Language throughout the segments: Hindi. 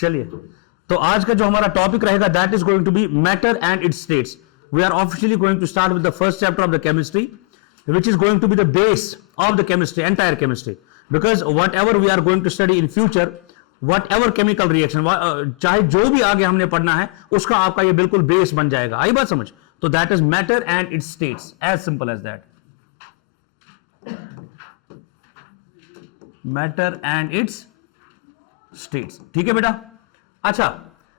चलिए, तो आज का जो हमारा टॉपिक रहेगा that is going to be matter and its states. We are officially going to start with the first chapter of the chemistry, which is going to be the base of the chemistry, entire chemistry, because whatever we are going to study in future, whatever chemical reaction, चाहे जो भी आगे हमने पढ़ना है उसका आपका ये बिल्कुल बेस बन जाएगा. आई बात समझ? तो that is matter and its states, as simple as that. Matter and its states. ठीक है बेटा. अच्छा,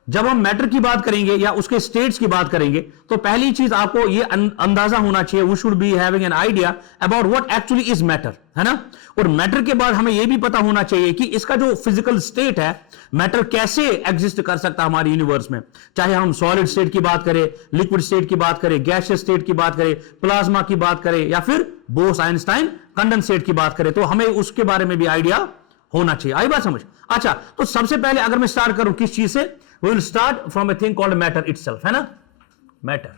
जब हम मैटर की बात करेंगे या उसके स्टेट्स की बात करेंगे तो पहली चीज आपको ये अंदाजा होना चाहिए, we should be having an idea about what actually is matter, है ना. और मैटर के बाद हमें यह भी पता होना चाहिए कि इसका जो फिजिकल स्टेट है, मैटर कैसे एग्जिस्ट कर सकता है हमारे यूनिवर्स में, चाहे हम सॉलिड स्टेट की बात करें, लिक्विड स्टेट की बात करें, गैसियस स्टेट की बात करें, प्लाज्मा की बात करें, या फिर बोस-आइंस्टाइन कंडेंसेट की बात करें, तो हमें उसके बारे में भी आइडिया होना चाहिए. आई बात समझ? अच्छा, तो सबसे पहले अगर मैं स्टार्ट करूं किस चीज से, we will start from a thing called matter itself, है ना. Matter.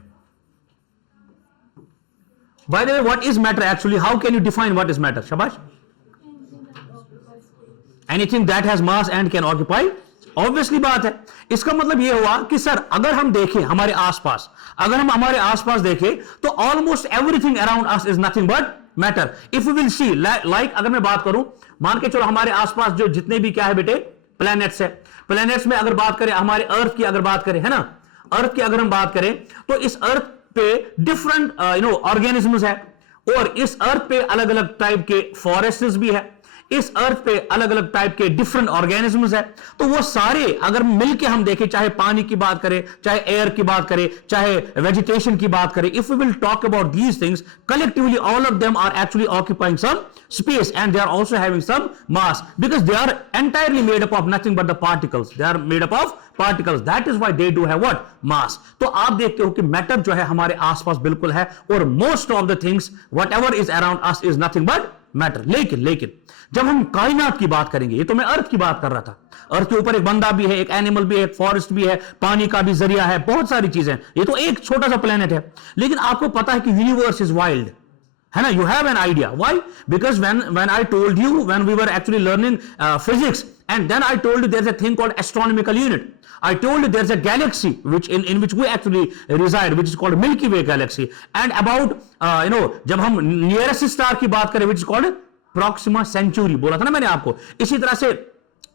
By the way, what is matter actually? How can you define what is matter? शाबाश. Anything that has mass and can occupy. Obviously बात है. इसका मतलब ये हुआ कि सर अगर हम देखें हमारे आसपास, अगर हम हमारे आसपास देखें तो almost everything around us is nothing but matter. If we will see, like अगर मैं बात करूं, मान के चलो हमारे आसपास जो जितने भी क्या है बेटे प्लैनेट्स है, प्लैनेट्स में अगर बात करें, हमारे अर्थ की अगर बात करें, है ना, अर्थ की अगर हम बात करें तो इस अर्थ पे डिफरेंट ऑर्गेनिजम्स है, और इस अर्थ पे अलग अलग टाइप के फॉरेस्ट्स भी है, इस अर्थ पे अलग अलग टाइप के डिफरेंट ऑर्गेनिजम्स है. तो वो सारे अगर मिलके हम देखें, चाहे पानी की बात करें, चाहे एयर की बात करें, चाहे वेजिटेशन की बात करें, if we will talk about these things collectively, all of them are actually occupying some space and they are also having some mass, because they are entirely made up of nothing but the particles. They are made up of particles. That is why they do have what? Mass. तो आप देखते हो कि मैटर जो है हमारे आसपास बिल्कुल है, और most of the things whatever is around us is nothing but matter. लेकिन जब हम कायनात की बात करेंगे, ये तो मैं अर्थ की बात कर रहा था, अर्थ के ऊपर एक बंदा भी है, एक एनिमल भी है, एक फॉरेस्ट भी है, पानी का भी जरिया है, बहुत सारी चीजें. ये तो एक छोटा सा प्लेनेट है, लेकिन आपको पता है कि यूनिवर्स इज वाइल्ड, है ना. You have an idea. Why? Because when I told you, when we were actually learning physics, and then I told you there's a thing called astronomical unit. I told you there's a galaxy which in which we actually reside, which is called Milky Way galaxy. And about जब हम nearest star की बात करें, which is called Proxima Centauri, बोला था ना मैंने आपको. इसी तरह से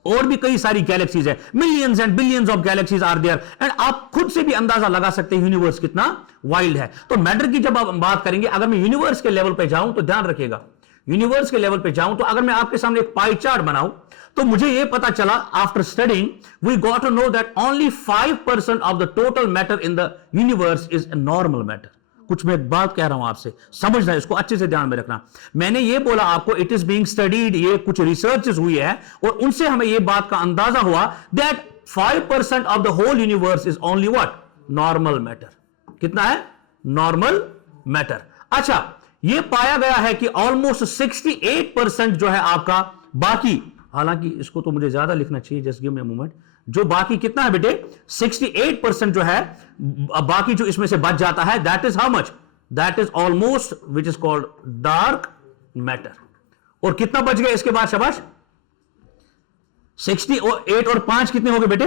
और भी कई सारी गैलेक्सीज है, millions and billions of galaxies are there, and आप खुद से भी अंदाजा लगा सकते हैं यूनिवर्स कितना वाइल्ड है. तो मैटर की जब आप बात करेंगे, अगर मैं यूनिवर्स के लेवल पे जाऊं तो ध्यान रखिएगा, यूनिवर्स के लेवल पे जाऊं तो अगर मैं आपके सामने एक पाई चार्ट बनाऊं तो मुझे यह पता चला, after studying we got to know that only 5% of the total matter in the universe is normal matter. कुछ मैं बात कह रहा हूं आपसे, समझना है, इसको अच्छे से ध्यान में रखना. मैंने ये बोला आपको, इट इज बीइंग स्टडीड, ये कुछ रिसर्चेस हुई है और उनसे हमें ये बात का अंदाजा हुआ that 5% of the whole universe is only what? Normal matter. कितना है? Normal matter. अच्छा, ये पाया गया है कि ऑलमोस्ट 68% जो है आपका बाकी, हालांकि इसको तो मुझे ज्यादा लिखना चाहिए, just give me a moment, जो बाकी कितना है बेटे 68% जो है बाकी जो इसमें से बच जाता है, that is how much? That is almost which is called dark matter. और कितना बच गया इसके बाद? शाबाश. 68 और 5 कितने हो गए बेटे?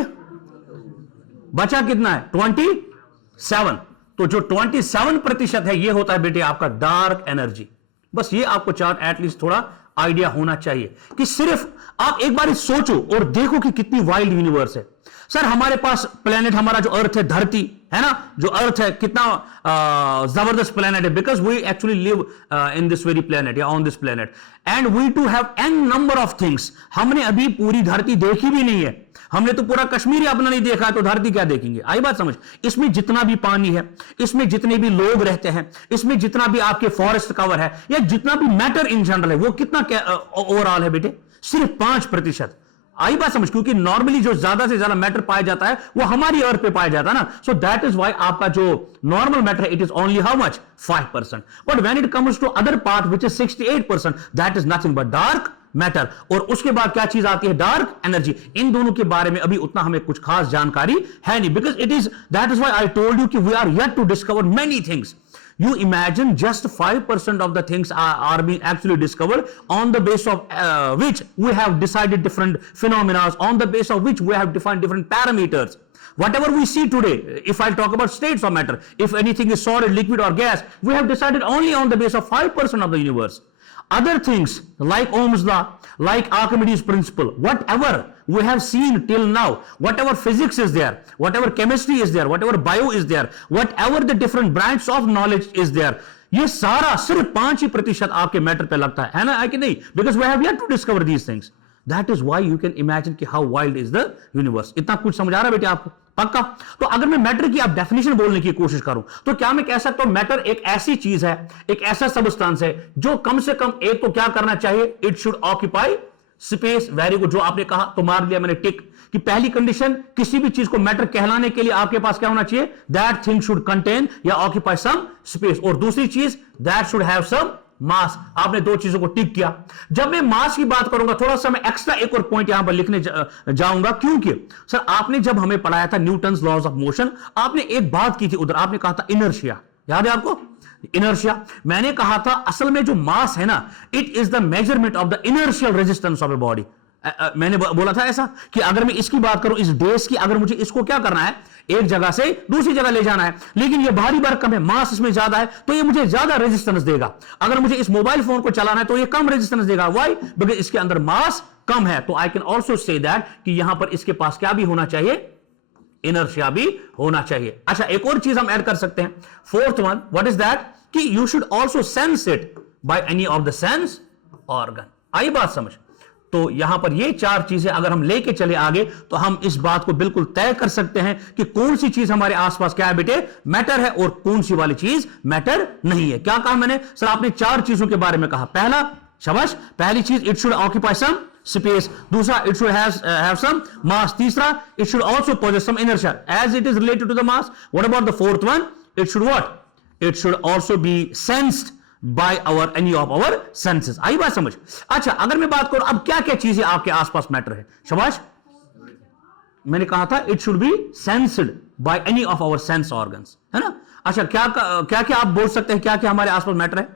बचा कितना है? 27. तो जो 27% है ये होता है बेटे आपका डार्क एनर्जी. बस ये आपको चार्ट एटलीस्ट थोड़ा आइडिया होना चाहिए कि सिर्फ आप एक बार सोचो और देखो कि कितनी वाइल्ड यूनिवर्स है. सर हमारे पास प्लेनेट, हमारा जो अर्थ है, धरती है ना, जो अर्थ है, कितना जबरदस्त प्लेनेट है, because we actually live in this very planet या on this planet, and we too have an number of things. हमने अभी पूरी धरती देखी भी नहीं है, हमने तो पूरा कश्मीर अपना नहीं देखा, तो धरती क्या देखेंगे? आई बात समझ? इसमें जितना भी पानी है, इसमें जितने भी लोग रहते हैं, इसमें जितना भी आपके फॉरेस्ट कवर है, या जितना भी मैटर इन जनरल है, वो कितना ओवरऑल है बेटे? सिर्फ 5%. आई बात समझ? क्योंकि नॉर्मली जो ज्यादा से ज्यादा मैटर पाया जाता है वो हमारी अर्थ पे पाया जाता है ना. सो दैट इज व्हाई आपका जो नॉर्मल मैटर है, it is only how much? 5%. But when it comes to other part which is 68%, that is nothing but dark matter. और उसके बाद क्या चीज आती है? Dark energy. इन दोनों के बारे में अभी उतना हमें कुछ खास जानकारी है नहीं, because it is, that is why I told you कि we are yet to discover many things. You imagine just 5% of the things are being actually discovered, on the basis of which we have decided different phenomena, on the basis of which we have defined different parameters. Whatever we see today, if I talk about states of matter, if anything is solid, liquid or gas, we have decided only on the basis of 5% of the universe. Other things like Ohm's law, like Archimedes principle, whatever we have seen till now, whatever physics is there, whatever chemistry is there, whatever bio is there, whatever the different branches of knowledge is there, ये सारा सिर्फ 5% आपके मैटर पे लगता है ना, कि नहीं? Because we have yet to discover these things. That is why you can imagine कि how wild is the universe. इतना कुछ समझ आ रहा है बेटे आपको? पक्का? तो अगर मैं मैटर की आप डेफिनेशन बोलने की कोशिश करूं तो क्या मैं कह सकता हूं मैटर एक ऐसी चीज है, एक ऐसा सबस्टेंस है जो कम से कम एक तो क्या करना चाहिए, it should occupy space. Very good, जो आपने कहा तो मार दिया मैंने टिक कि पहली कंडीशन किसी भी चीज को मैटर कहलाने के लिए आपके पास क्या होना चाहिए, दैट थिंग शुड कंटेन या ऑक्यूपाई सम स्पेस, और दूसरी चीज दैट शुड हैव सम मास। आपने दो चीजों को टिक किया। जब मैं मास की बात करूंगा थोड़ा सा मैं एक्स्ट्रा एक और पॉइंट यहां पर लिखने जाऊंगा, क्योंकि सर आपने जब हमें पढ़ाया था न्यूटन्स लॉज ऑफ मोशन, आपने एक बात की थी उधर, आपने कहा था इनर्शिया, याद है आपको? इनर्शिया, मैंने कहा था असल में जो मास है ना, it is the measurement of the inertial resistance of a body. मैंने बोला था ऐसा कि अगर मैं इसकी बात करूं, इस डेस की, अगर मुझे इसको क्या करना है, एक जगह से दूसरी जगह ले जाना है, लेकिन ये भारी भरकम है, मास इसमें ज्यादा है, तो ये मुझे ज्यादा रेजिस्टेंस देगा। अगर मुझे इस मोबाइल फोन को चलाना है तो ये कम रेजिस्टेंस देगा। व्हाई? बिकॉज़ इसके अंदर मास कम है। तो I can also say that कि यहां पर इसके पास क्या भी होना चाहिए, इनर्शिया भी होना चाहिए। अच्छा, एक और चीज हम ऐड कर सकते हैं, fourth one, what is that, कि you should also sense it by any of the sense organ. आई बात समझ? तो यहां पर ये चार चीजें अगर हम लेके चले आगे तो हम इस बात को बिल्कुल तय कर सकते हैं कि कौन सी चीज हमारे आसपास क्या है बेटे, मैटर है, और कौन सी वाली चीज मैटर नहीं है। क्या कहा मैंने? सर आपने चार चीजों के बारे में कहा। पहला, शाबाश, पहली चीज it should occupy some space, दूसरा it should have some mass, तीसरा it should also possess some inertia as it is related to the mass. What about the fourth one? It should what? It should also be sensed by our any of our senses. आई बात समझ? अच्छा, अगर मैं बात करूं अब क्या क्या चीजें आपके आसपास मैटर है, शाबाश, मैंने कहा था it should be sensed by any of our sense organs, है ना? अच्छा, क्या क्या आप बोल सकते हैं क्या क्या हमारे आसपास मैटर है?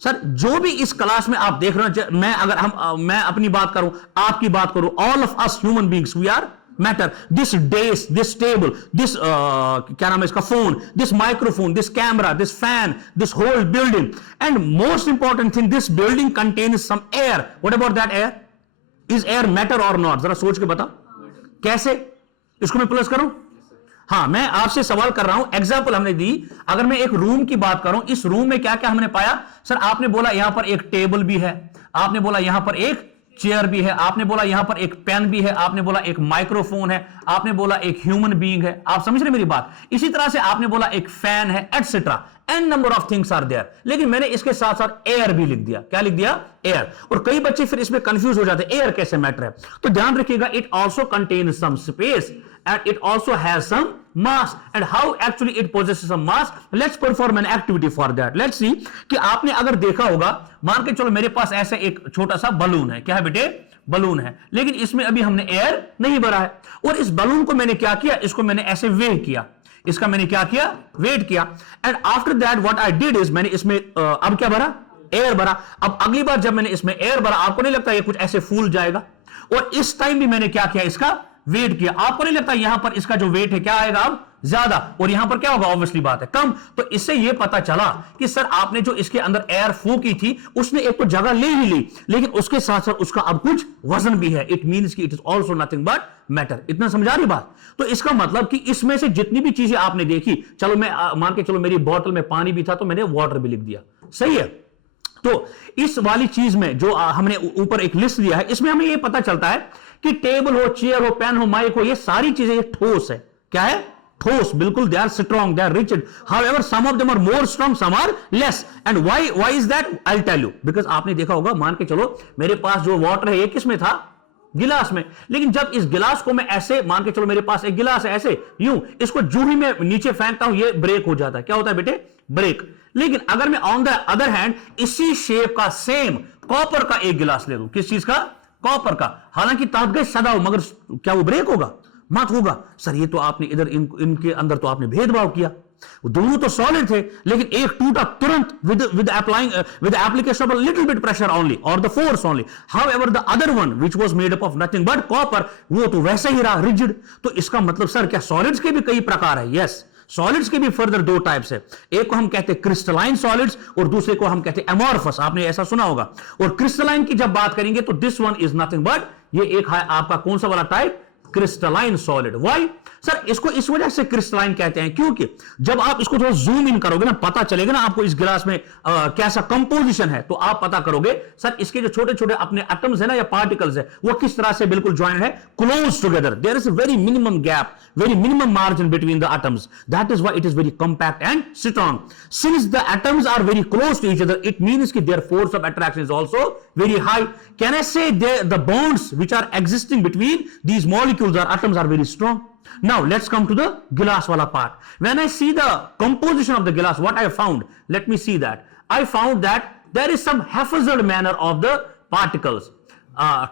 सर जो भी इस क्लास में आप देख रहे हो, मैं अपनी बात करूं, आपकी बात करूं, all of us human beings we are matter. This desk, this table, this क्या नाम है इसका, phone, this microphone, this camera, this fan, this whole building, and most important thing, this building contains some air. What about that air? Is air matter और नॉट? जरा सोच के बताओ कैसे। इसको मैं प्लस करूं? हाँ, मैं आपसे सवाल कर रहा हूं, एग्जाम्पल हमने दी। अगर मैं एक रूम की बात करूं, इस रूम में क्या क्या हमने पाया? सर आपने बोला यहां पर एक टेबल भी है, आपने बोला यहां पर एक चेयर भी है, आपने बोला यहां पर एक पेन भी है, आपने बोला एक माइक्रोफोन है, आपने बोला एक ह्यूमन बीइंग है। आप समझ रहे मेरी बात? इसी तरह से आपने बोला एक फैन है, etcetera, an number of things are there. लेकिन मैंने इसके साथ साथ एयर भी लिख दिया। क्या लिख दिया? एयर। और कई बच्चे फिर इसमें कंफ्यूज हो जाते हैं, एयर कैसे मैटर है? तो ध्यान रखिएगा, it also contains some space and it also has some mass, and how actually it possesses some mass, let's perform an activity for that. Let's see कि आपने अगर देखा होगा, मान के चलो मेरे पास ऐसे एक छोटा सा बलून है, क्या है बेटे? बलून है, लेकिन इसमें अभी हमने एयर नहीं भरा है, और इस बलून को मैंने क्या किया, इसको मैंने ऐसे वेट किया, इसका मैंने क्या किया, वेट किया, and after that what I did is मैंने इसमें अब क्या भरा, एयर भरा। अब अगली बार जब मैंने इसमें एयर भरा, आपको नहीं लगता ये कुछ ऐसे फूल जाएगा? और इस टाइम भी मैंने क्या किया, इसका वेट किया। आपको नहीं लगता यहां पर इसका जो वेट है क्या आएगा अब, ज्यादा, और यहां पर क्या होगा, ऑब्वियसली बात है कम। तो इससे यह पता चला कि सर आपने जो इसके अंदर एयर फूकी थी उसने एक तो जगह ले ही ली, लेकिन उसके साथ साथ उसका अब कुछ वजन भी है। इट मींस कि it is also nothing but matter. इतना समझा रही बात? तो इसका मतलब कि इसमें से जितनी भी चीजें आपने देखी, चलो मैं मान के चलो मेरी बोतल में पानी भी था तो मैंने वाटर भी लिख दिया, सही है? तो इस वाली चीज में जो हमने ऊपर एक लिस्ट दिया है, इसमें हमें यह पता चलता है कि टेबल हो, चेयर हो, पेन हो, माइक हो, ये सारी चीजें ये ठोस है। क्या है? ठोस, बिल्कुल। They are strong, they are rigid, however some of them are more strong, some are less. And why is that? I will tell you. Because आपने देखा होगा, मान के चलो मेरे पास जो वाटर है ये किस में था, गिलास में, लेकिन जब इस गिलास को मैं ऐसे, मान के चलो मेरे पास एक गिलास है ऐसे, यूं, इसको जो ही मैं नीचे फेंकता हूं ये ब्रेक हो जाता है। क्या होता है बेटे? ब्रेक। लेकिन अगर मैं ऑन द अदर हैंड इसी शेप का सेम कॉपर का एक गिलास ले लूं, किस चीज का? कॉपर का, हालांकि ताकत सदा हो, मगर क्या वो ब्रेक होगा? मत होगा। सर ये तो आपने इधर इनके अंदर तो आपने भेदभाव किया। दोनों तो सॉलिड थे, लेकिन एक टूटा तुरंत with application of a little bit pressure only और the force only. However the other one which was made up of nothing but copper, वो तो वैसे ही रहा, रिजिड। तो इसका मतलब सर क्या सॉलिड्स के भी कई प्रकार है? यस, सॉलिड्स के भी फर्दर दो टाइप्स है। एक को हम कहते हैं क्रिस्टलाइन सॉलिड्स और दूसरे को हम कहते हैं एमोर्फस। आपने ऐसा सुना होगा। और क्रिस्टलाइन की जब बात करेंगे तो this one is nothing but, ये एक है आपका कौन सा वाला type? Crystalline solid. Why sir? इसको इस वजह से क्रिस्टलाइन कहते हैं क्योंकि जब आप इसको थोड़ा जूम इन करोगे ना, पता चलेगा ना आपको इस गिलास में कैसा कंपोजिशन है, तो आप पता करोगे सर इसके जो छोटे छोटे अपने एटम्स है ना या पार्टिकल्स है, वो किस तरह से बिल्कुल ज्वाइंट है, close together. There is a very minimum gap, very minimum margin between the atoms. That is why it is very compact and strong. Since the atoms are very close to each other, it means that their force of attraction is also very high. Can I say the bonds which are existing between these molecules or atoms are very strong? Now let's come to the glass wala part. When I see the composition of the glass, what I found? Let me see that. I found that there is some haphazard manner of the particles.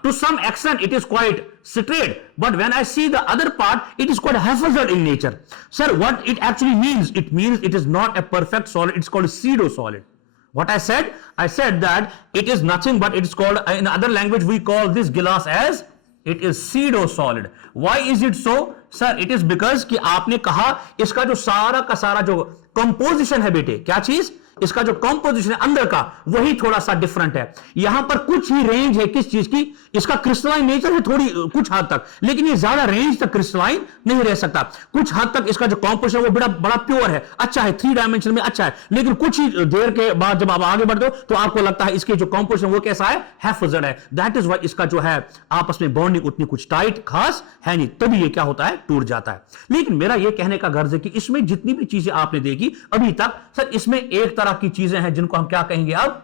To some extent it is quite straight, but when I see the other part, it is quite haphazard in nature. Sir, what it actually means? It means it is not a perfect solid, it's called a pseudo solid. What I said? I said that it is nothing but it is called, in other language we call this glass as it is pseudo solid. Why is it so? Sir, it is because कि आपने कहा इसका जो सारा का सारा जो कंपोजिशन है बेटे, क्या चीज? इसका जो कंपोजिशन है अंदर का, वही थोड़ा सा डिफरेंट है। यहां पर कुछ ही रेंज है किस चीज की? इसका क्रिस्टलाइन नेचर है थोड़ी कुछ हद तक, लेकिन ये ज्यादा रेंज तक क्रिस्टलाइन नहीं रह सकता। कुछ हद तक इसका जो कंपोजिशन है वो बड़ा बड़ा प्योर है, अच्छा है, 3 डायमेंशन में अच्छा है, लेकिन कुछ ही देर के बाद जब आप आगे बढ़ते हो तो आपको लगता है इसके जो कंपोजिशन वो कैसा है? हैफजर्ड है। दैट इज वाई इसका जो है आपस में बॉन्डिंग उतनी कुछ टाइट खास है नहीं, तभी ये क्या होता है? टूट जाता है। लेकिन मेरा ये कहने का गर्ज है कि इसमें जितनी भी चीजें आपने देखी अभी तक, सर इसमें एक तरह की चीजें हैं जिनको हम क्या कहेंगे अब?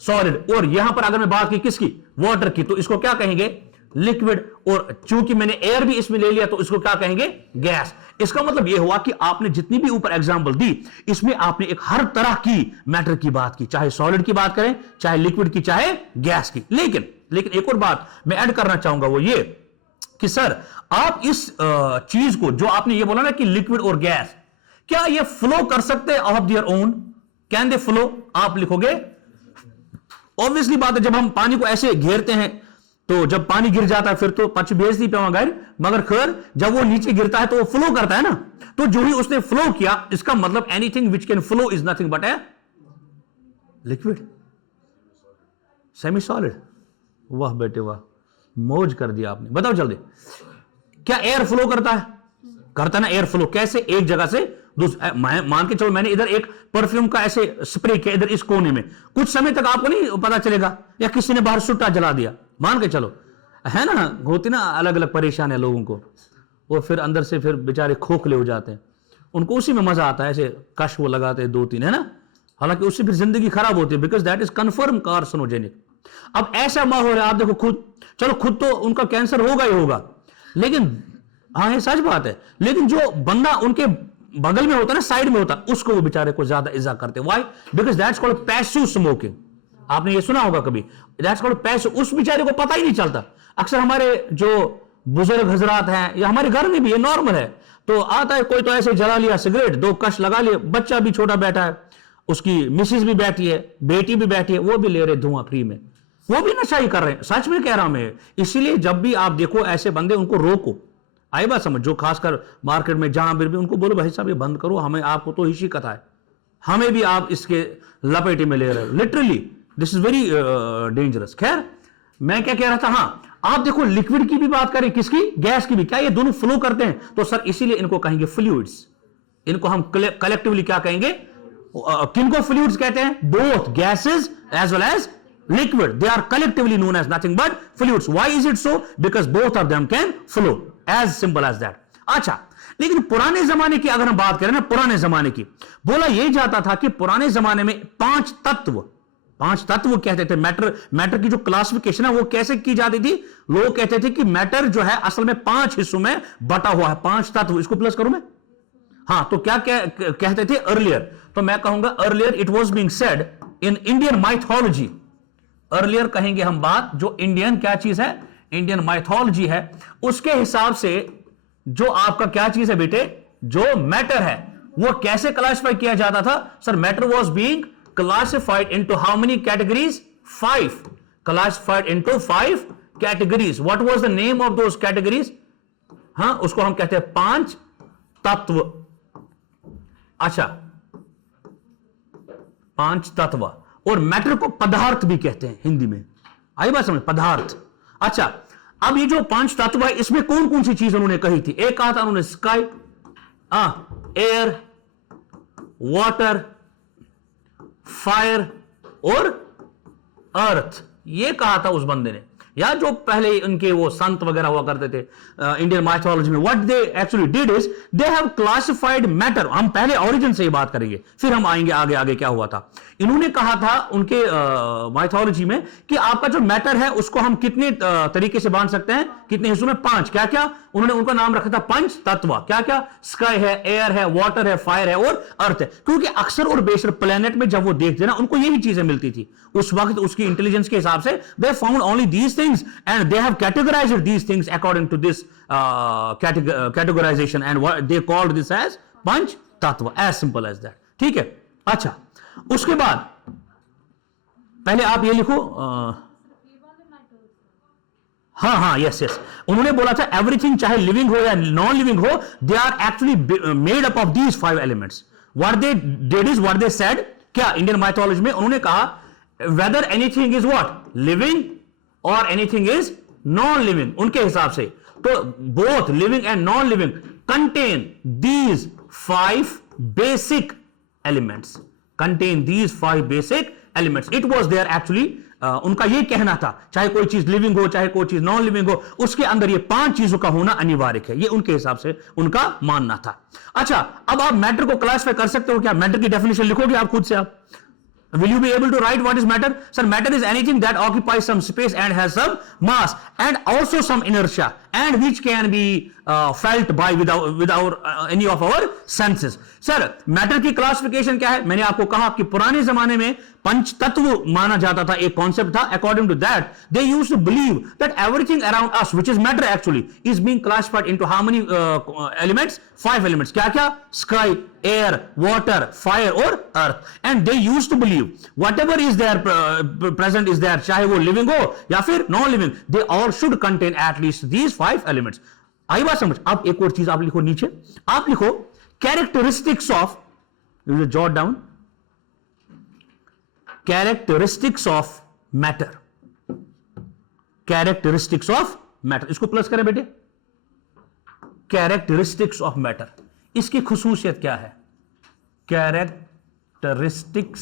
सॉलिड। और यहां पर अगर मैं बात की किसकी? वाटर की, तो इसको क्या कहेंगे? लिक्विड। और चूंकि मैंने एयर भी इसमें ले लिया तो इसको क्या कहेंगे? गैस। इसका मतलब यह हुआ कि आपने जितनी भी ऊपर एग्जांपल दी, इसमें आपने एक हर तरह की मैटर की बात की, चाहे सॉलिड की बात करें, चाहे लिक्विड की, चाहे गैस की। लेकिन एक और बात मैं ऐड करना चाहूंगा, वो ये कि सर आप इस चीज को जो आपने ये बोला ना कि लिक्विड और गैस, क्या ये फ्लो कर सकते हैं of their own? Can they flow? आप लिखोगे ऑब्वियसली बात है, जब हम पानी को ऐसे घेरते हैं तो जब पानी गिर जाता है फिर तो पच भेज नहीं पाऊंगा, मगर खैर जब वो नीचे गिरता है तो वो फ्लो करता है ना। तो जो ही उसने फ्लो किया, इसका मतलब anything which can flow is nothing but a liquid, semi solid. वाह बेटे वाह, मौज कर दिया आपने। बताओ जल्दी, क्या एयर फ्लो करता है? करता ना एयर फ्लो। कैसे? एक जगह से मान के चलो मैंने इधर एक परफ्यूम का ऐसे स्प्रे किया इधर इस कोने में, कुछ समय तक आपको नहीं पता चलेगा, या किसी ने बाहर सुट्टा जला दिया, मान के चलो, है ना, होती ना अलग अलग परेशान है लोगों को, वो फिर अंदर से फिर बेचारे खोखले हो जाते हैं, उनको उसी में मजा आता है, ऐसे कश वो लगाते हैं 2-3, है ना, हालांकि उससे फिर जिंदगी खराब होती है, because that is confirm carcinogenic. अब ऐसा माहौल है, आप देखो खुद, चलो खुद तो उनका कैंसर होगा ही होगा, लेकिन हाँ ये सच बात है, लेकिन जो बंदा उनके बगल में होता है ना, साइड में होता है, उसको वो बेचारे को ज्यादा इजा करते हैं। Why? Because that's called passive smoking. आपने ये सुना होगा कभी, दैट्स कॉल्ड पैसिव। उस बेचारे को पता ही नहीं चलता। अक्सर हमारे जो बुजुर्ग हजरात हैं या हमारे घर में भी ये नॉर्मल है, तो आता है कोई तो ऐसे जला लिया सिगरेट, 2 कश लगा लिए, बच्चा भी छोटा बैठा है, उसकी मिसिस भी बैठी है, बेटी भी बैठी है, वो भी ले रहे धुआं फ्री में, वो भी नशा ही कर रहे हैं। सच में कह रहा हूं मैं। इसीलिए जब भी आप देखो ऐसे बंदे, उनको रोको। आई बात समझ? जो खासकर मार्केट में जहां भी उनको बोलो भाई साहब ये बंद करो, हमें आपको तो इसी कथा है, हमें भी आप इसके लपेटे में ले रहे हो। Literally this is very dangerous. खैर मैं क्या कह रहा था, हां आप देखो लिक्विड की भी बात करें, किसकी? गैस की भी। क्या ये दोनों फ्लो करते हैं? तो सर इसीलिए इनको कहेंगे फ्लूइड्स। इनको हम कलेक्टिवली क्या कहेंगे? किनको फ्लूइड्स कहते हैं? Both gases as well as liquid, they are collectively known as nothing but fluids. Why is it so? Because both of them can flow, as simple as that. अच्छा, लेकिन पुराने जमाने की अगर हम बात करें ना, पुराने जमाने की, बोला यह जाता था कि पुराने जमाने में 5 तत्व कहते थे। मैटर की जो क्लासिफिकेशन है वो कैसे की जाती थी? लोग कहते थे कि मैटर जो है असल में 5 हिस्सों में बटा हुआ है, 5 तत्व। इसको प्लस करूं मैं? हाँ, तो क्या कहते थे अर्लियर? तो मैं कहूंगा earlier it was being said in Indian mythology. Earlier कहेंगे हम बात, जो इंडियन क्या चीज है, इंडियन माइथोलॉजी है, उसके हिसाब से जो आपका क्या चीज है बेटे, जो मैटर है वो कैसे क्लासिफाई किया जाता था sir? Matter was being classified into how many categories? 5. Classified into 5 categories. What was the name of those categories? हाँ, उसको हम कहते हैं 5 तत्व. अच्छा, 5 तत्व. और मैटर को पदार्थ भी कहते हैं हिंदी में. आई बात समझ? पदार्थ. अच्छा, अब ये जो 5 तत्व है इसमें कौन कौन सी चीज उन्होंने कही थी? एक कहा था उन्होंने स्काई, एयर, वाटर, फायर और अर्थ. ये कहा था उस बंदे ने, या जो पहले इनके वो संत वगैरह हुआ करते थे इंडियन माइथोलॉजी में. What they actually did is they have classified matter. हम पहले ओरिजिन से ही बात करेंगे, फिर हम आएंगे आगे आगे क्या हुआ था. इन्होंने कहा था उनके माइथोलॉजी में कि आपका जो मैटर है उसको हम कितने तरीके से बांध सकते हैं, कितने हिस्सों में? 5. क्या क्या? उन्होंने उनका नाम रखा था 5 तत्व. क्या क्या? स्काई है, एयर है, वाटर है, फायर है और अर्थ है. क्योंकि अक्सर और बेशर प्लेनेट में जब वो देखते ना उनको यही चीजें मिलती थी उस वक्त. उसकी इंटेलिजेंस के हिसाब से they found only these things and they have categorized these things according to this categorization and they called this as 5 तत्व. As simple as that. ठीक है. अच्छा, उसके बाद पहले आप ये लिखो. हाँ, यस. उन्होंने बोला था एवरीथिंग, चाहे लिविंग हो या नॉन लिविंग हो, they are actually made up of these 5 elements. What they did is what they said. क्या इंडियन माइथोलॉजी में उन्होंने कहा whether anything is what living और एनीथिंग इज नॉन लिविंग. उनके हिसाब से तो both living and non living contain these 5 basic elements. Contain these 5 basic elements. It was there actually. उनका यह कहना था चाहे कोई चीज लिविंग हो चाहे कोई चीज नॉन लिविंग हो, उसके अंदर ये 5 चीजों का होना अनिवार्य है. ये उनके हिसाब से उनका मानना था. अच्छा, अब आप मैटर को क्लासिफाई कर सकते हो क्या? मैटर की डेफिनेशन लिखोगे आप खुद से? आप will you be able to write what is matter? Sir, matter is anything that occupies some space and has some mass and also some inertia and which can be felt by without any of our senses. Sir, matter की क्लासिफिकेशन क्या है? मैंने आपको कहा कि पुराने जमाने में पंच तत्व माना जाता था, एक कॉन्सेप्ट था. According to that they used to believe that everything around us which is matter actually is being classified into how many elements? 5 elements. क्या क्या? स्काई, एयर, वाटर, फायर और earth. And they used to believe whatever is there present is there, चाहे वो लिविंग हो या फिर non living, they all should contain at least these 5 elements. आई बात समझ? अब एक और चीज आप लिखो नीचे. आप लिखो characteristics of, jot down, characteristics of matter. Characteristics of matter, इसको प्लस करें बेटे. कैरेक्टरिस्टिक्स ऑफ मैटर, इसकी खुसूसियत क्या है? Characteristics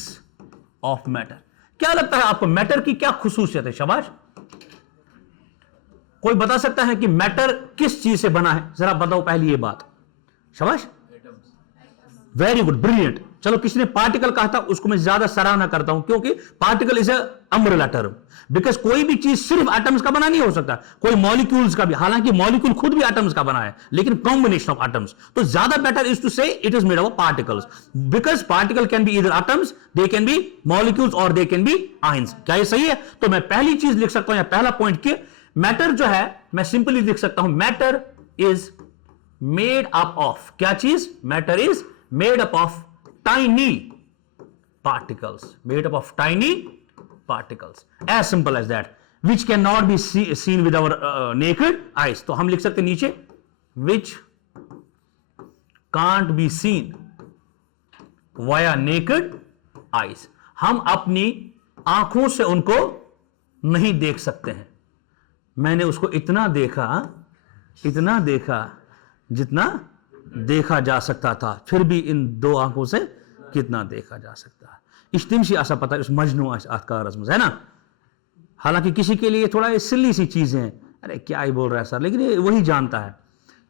of matter. क्या लगता है आपको मैटर की क्या खुसूसियत है? शाबाश. कोई बता सकता है कि मैटर किस चीज से बना है? जरा बताओ पहली ये बात. शाबाश, वेरी गुड, ब्रिलियंट. चलो, किसी ने पार्टिकल कहा था, उसको मैं ज्यादा सराहना करता हूं क्योंकि particle is umbrella term. Because कोई भी चीज सिर्फ एटम्स का बना नहीं हो सकता, कोई मॉलिक्यूल्स का भी. हालांकि मॉलिक्यूल खुद भी एटम्स का बना है, लेकिन कॉम्बिनेशन ऑफ एटम्स. तो ज्यादा बेटर इज टू से it is made of particles, because particle can be either atoms, they can be molecules और दे कैन बी आयंस. क्या ये सही है? तो मैं पहली चीज लिख सकता हूं या पहला पॉइंट कि मैटर जो है मैं सिंपली लिख सकता हूं matter is made up of. क्या चीज? Matter is made up of tiny particles. Made up of tiny particles. As simple as that. Which cannot be seen with our naked eyes. तो हम लिख सकते नीचे which can't be seen via naked eyes. हम अपनी आंखों से उनको नहीं देख सकते हैं. मैंने उसको इतना देखा जितना देखा जा सकता था, फिर भी इन 2 आंखों से कितना देखा जा सकता है. इश्तिमशी ऐसा पता है, उस मजनू का रस्म है ना. हालांकि किसी के लिए थोड़ा सिल्ली सी चीजें हैं, अरे क्या ही बोल रहा है सर, लेकिन ये वही जानता है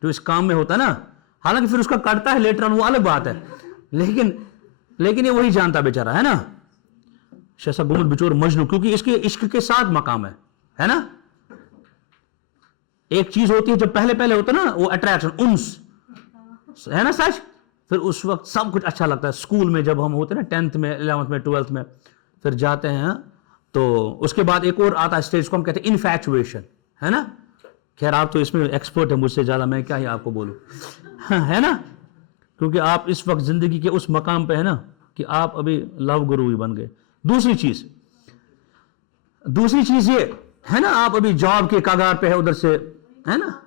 जो इस काम में होता है ना. हालांकि फिर उसका करता है लेटर ऑन, वो अलग बात है, लेकिन ये वही जानता बेचारा, है ना. शैसा गुमल बिचोर मजनू, क्योंकि इसके इश्क के साथ मकाम है ना. एक चीज होती है जब पहले होता है ना, वो अट्रैक्शन, उन्स, है ना सच. फिर उस वक्त सब कुछ अच्छा लगता है. स्कूल में जब हम होते हैं ना 10th में, 11th में, 12th में, फिर जाते हैं तो उसके बाद एक और आता है स्टेज को हम कहते हैं इन्फैचुएशन, है ना. खैर आप तो इसमें एक्सपर्ट है मुझसे ज्यादा, मैं क्या ही आपको बोलूं, है ना. क्योंकि आप इस वक्त जिंदगी के उस मकाम पे है ना कि आप अभी लव गुरु ही बन गए। दूसरी चीज ये है ना, आप अभी जॉब के कगार पे है, उधर से है ना,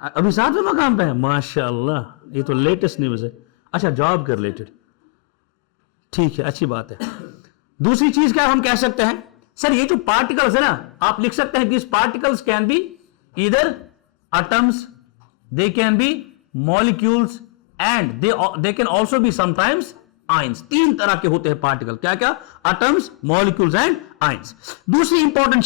अभी 7वें मकाम पे है, माशाअल्लाह, ये तो लेटेस्ट न्यूज है। अच्छा, जॉब के रिलेटेड, ठीक है, अच्छी बात है। दूसरी चीज क्या हम कह सकते हैं, सर ये जो पार्टिकल्स है ना, आप लिख सकते हैं कि इस particles can be either atoms, they can be molecules and they can also be sometimes ions. 3 तरह के होते हैं पार्टिकल, क्या क्या, एटम्स, मॉलिक्यूल्स एंड आयंस। दूसरी इंपॉर्टेंट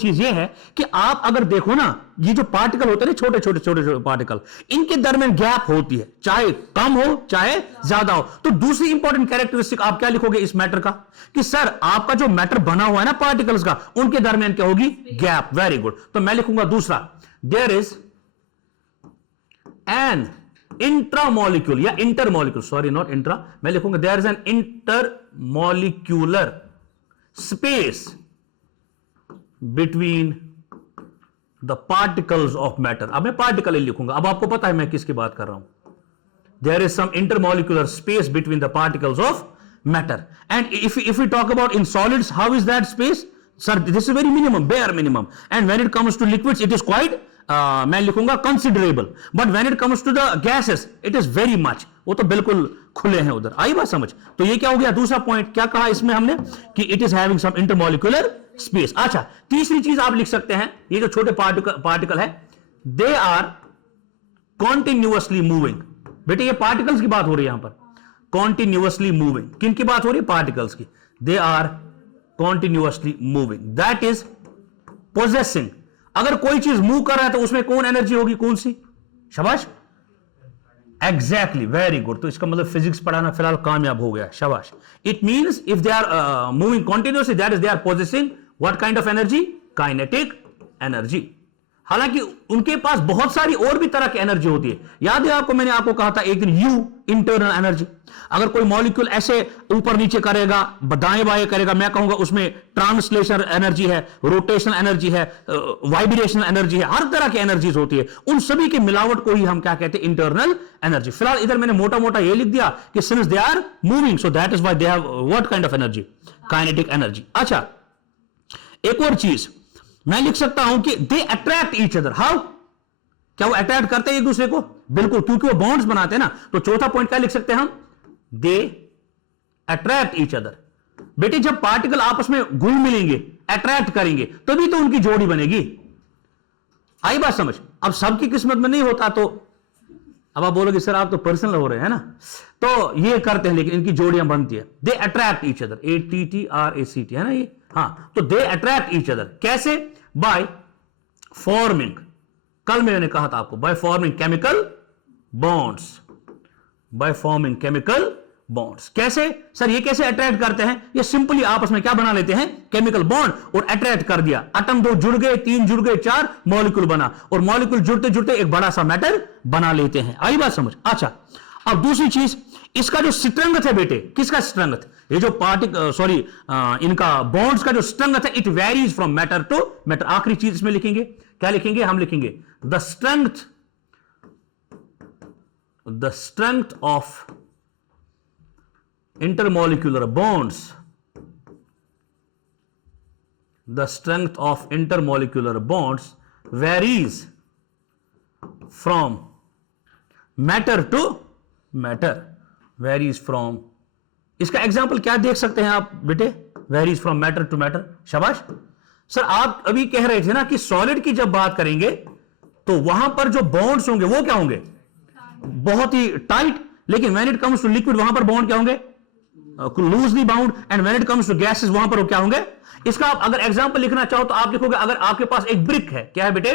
चीज ये है कि आप अगर देखो ना, ये जो पार्टिकल होते हैं, छोटे छोटे पार्टिकल, इनके दरमियान गैप होती है, चाहे कम हो चाहे ज्यादा हो। तो दूसरी इंपॉर्टेंट कैरेक्टरिस्टिक आप क्या लिखोगे इस मैटर का, कि सर आपका जो मैटर बना हुआ है ना पार्टिकल्स का, उनके दरमियान क्या होगी, गैप। Very good. तो मैं लिखूंगा दूसरा, देयर इज एन इंट्रामोलिक्यूल या इंटरमोलिक्यूल, सॉरी नॉट इंट्रा, मैं लिखूंगा there is an intermolecular space between the particles of matter. अब मैं पार्टिकल ही लिखूंगा, अब आपको पता है मैं किसकी बात कर रहा हूं। There is some intermolecular space between the particles of matter. And if we talk about in solids, how is that space, sir this is very minimum, bare minimum. And when it comes to liquids it is quite मैं लिखूंगा considerable, but when it comes to the gases it is very much, वो तो बिल्कुल खुले हैं उधर। आई बात समझ। तो ये क्या हो गया, दूसरा पॉइंट क्या कहा इसमें हमने, कि it is having some intermolecular space. अच्छा, तीसरी चीज आप लिख सकते हैं, ये जो छोटे पार्टिकल है, दे आर कॉन्टिन्यूअसली मूविंग। बेटे ये पार्टिकल्स की बात हो रही है यहां पर, कॉन्टिन्यूअसली मूविंग। किन की बात हो रही है, पार्टिकल्स की। They are continuously moving, that is possessing. अगर कोई चीज मूव कर रहा है तो उसमें कौन एनर्जी होगी, कौन सी, शाबाश, एग्जैक्टली, वेरी गुड। तो इसका मतलब फिजिक्स पढ़ाना फिलहाल कामयाब हो गया, शाबाश। It means if they are moving continuously, that is they are possessing what kind of energy, kinetic energy. हालांकि उनके पास बहुत सारी और भी तरह की एनर्जी होती है। याद है आपको, मैंने आपको कहा था एक दिन, यू इंटरनल एनर्जी। अगर कोई मॉलिक्यूल ऐसे ऊपर नीचे करेगा, दाएं बाएं करेगा, मैं कहूंगा उसमें ट्रांसलेशन एनर्जी है, रोटेशनल एनर्जी है, वाइब्रेशनल एनर्जी है, हर तरह की एनर्जीज होती है। उन सभी की मिलावट को ही हम क्या कहते हैं, इंटरनल एनर्जी। फिलहाल इधर मैंने मोटा मोटा ये लिख दिया कि since they are moving so that is why they have what kind of energy, kinetic energy. अच्छा, एक और चीज मैं लिख सकता हूं कि they attract each other. How, क्या वो अट्रैक्ट करते हैं एक दूसरे को, बिल्कुल, क्योंकि वो बॉन्ड्स बनाते हैं ना। तो चौथा पॉइंट क्या लिख सकते हैं हम, दे अट्रैक्ट ईच अदर। बेटे जब पार्टिकल आपस में घुल मिलेंगे, अट्रैक्ट करेंगे, तभी तो उनकी जोड़ी बनेगी। आई बात समझ। अब सबकी किस्मत में नहीं होता, तो अब आप बोलोगे सर आप तो पर्सनल हो रहे हैं ना, तो ये करते हैं, लेकिन इनकी जोड़ियां बनती है। दे अट्रैक्ट ईच अदर, ATTRACT है ना ये, हाँ। तो दे अट्रैक्ट ईच अदर कैसे, बाय फॉर्मिंग, कल मैंने कहा था आपको, by forming chemical bonds, by forming chemical bonds. कैसे सर, ये कैसे अट्रैक्ट करते हैं, ये सिंपली आपस में क्या बना लेते हैं, केमिकल बॉन्ड, और अट्रैक्ट कर दिया। एटम 2 जुड़ गए, 3 जुड़ गए, 4 मॉलिक्यूल बना, और मॉलिक्यूल जुड़ते जुड़ते एक बड़ा सा मैटर बना लेते हैं। आई बात समझ। अच्छा, अब दूसरी चीज, इसका जो स्ट्रेंथ है बेटे, किसका स्ट्रेंथ, ये जो इनका बॉन्ड्स का जो स्ट्रेंथ है, it varies from matter to matter. आखिरी चीज इसमें लिखेंगे, क्या लिखेंगे, हम लिखेंगे the strength of intermolecular bonds, the strength of intermolecular bonds varies from matter to matter, varies from, इसका एग्जाम्पल क्या देख सकते हैं आप बेटे, varies from matter to matter. शाबाश। सर आप अभी कह रहे थे ना कि सॉलिड की जब बात करेंगे तो वहां पर जो बॉन्ड्स होंगे वो क्या होंगे, बहुत ही टाइट, लेकिन when it comes to liquid वहां पर बॉन्ड क्या होंगे, loosely bound, and when it comes to gases वहां पर क्या होंगे। इसका आप अगर एग्जांपल लिखना चाहो तो आप लिखोगे, अगर आपके पास एक ब्रिक है, क्या है बेटे,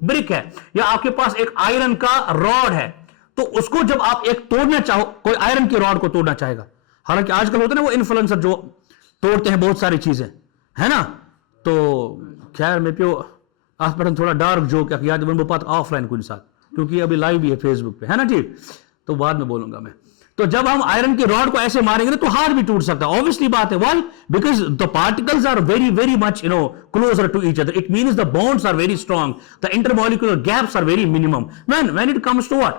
ब्रिक है, या आपके पास एक आयरन का रॉड है, तो उसको जब आप एक तोड़ना चाहो, कोई आयरन की रॉड को तोड़ना चाहेगा, हालांकि आजकल होते हैं ना वो इन्फ्लुएंसर जो तोड़ते हैं बहुत सारी चीजें, है ना। तो खैर मैं पे आज पर थोड़ा डार्क जोक याद बन पाता ऑफलाइन कुछ साथ, क्योंकि अभी लाइव भी है फेसबुक पे, है ना, ठीक, तो बाद में बोलूंगा मैं। तो जब हम आयरन की रॉड को ऐसे मारेंगे ना तो हाथ भी टूट सकता है, ऑब्वियसली बात है। Why, because the particles are very very much closer to each other, it means the bonds are very strong, the intermolecular gaps are very minimum. When it comes to what,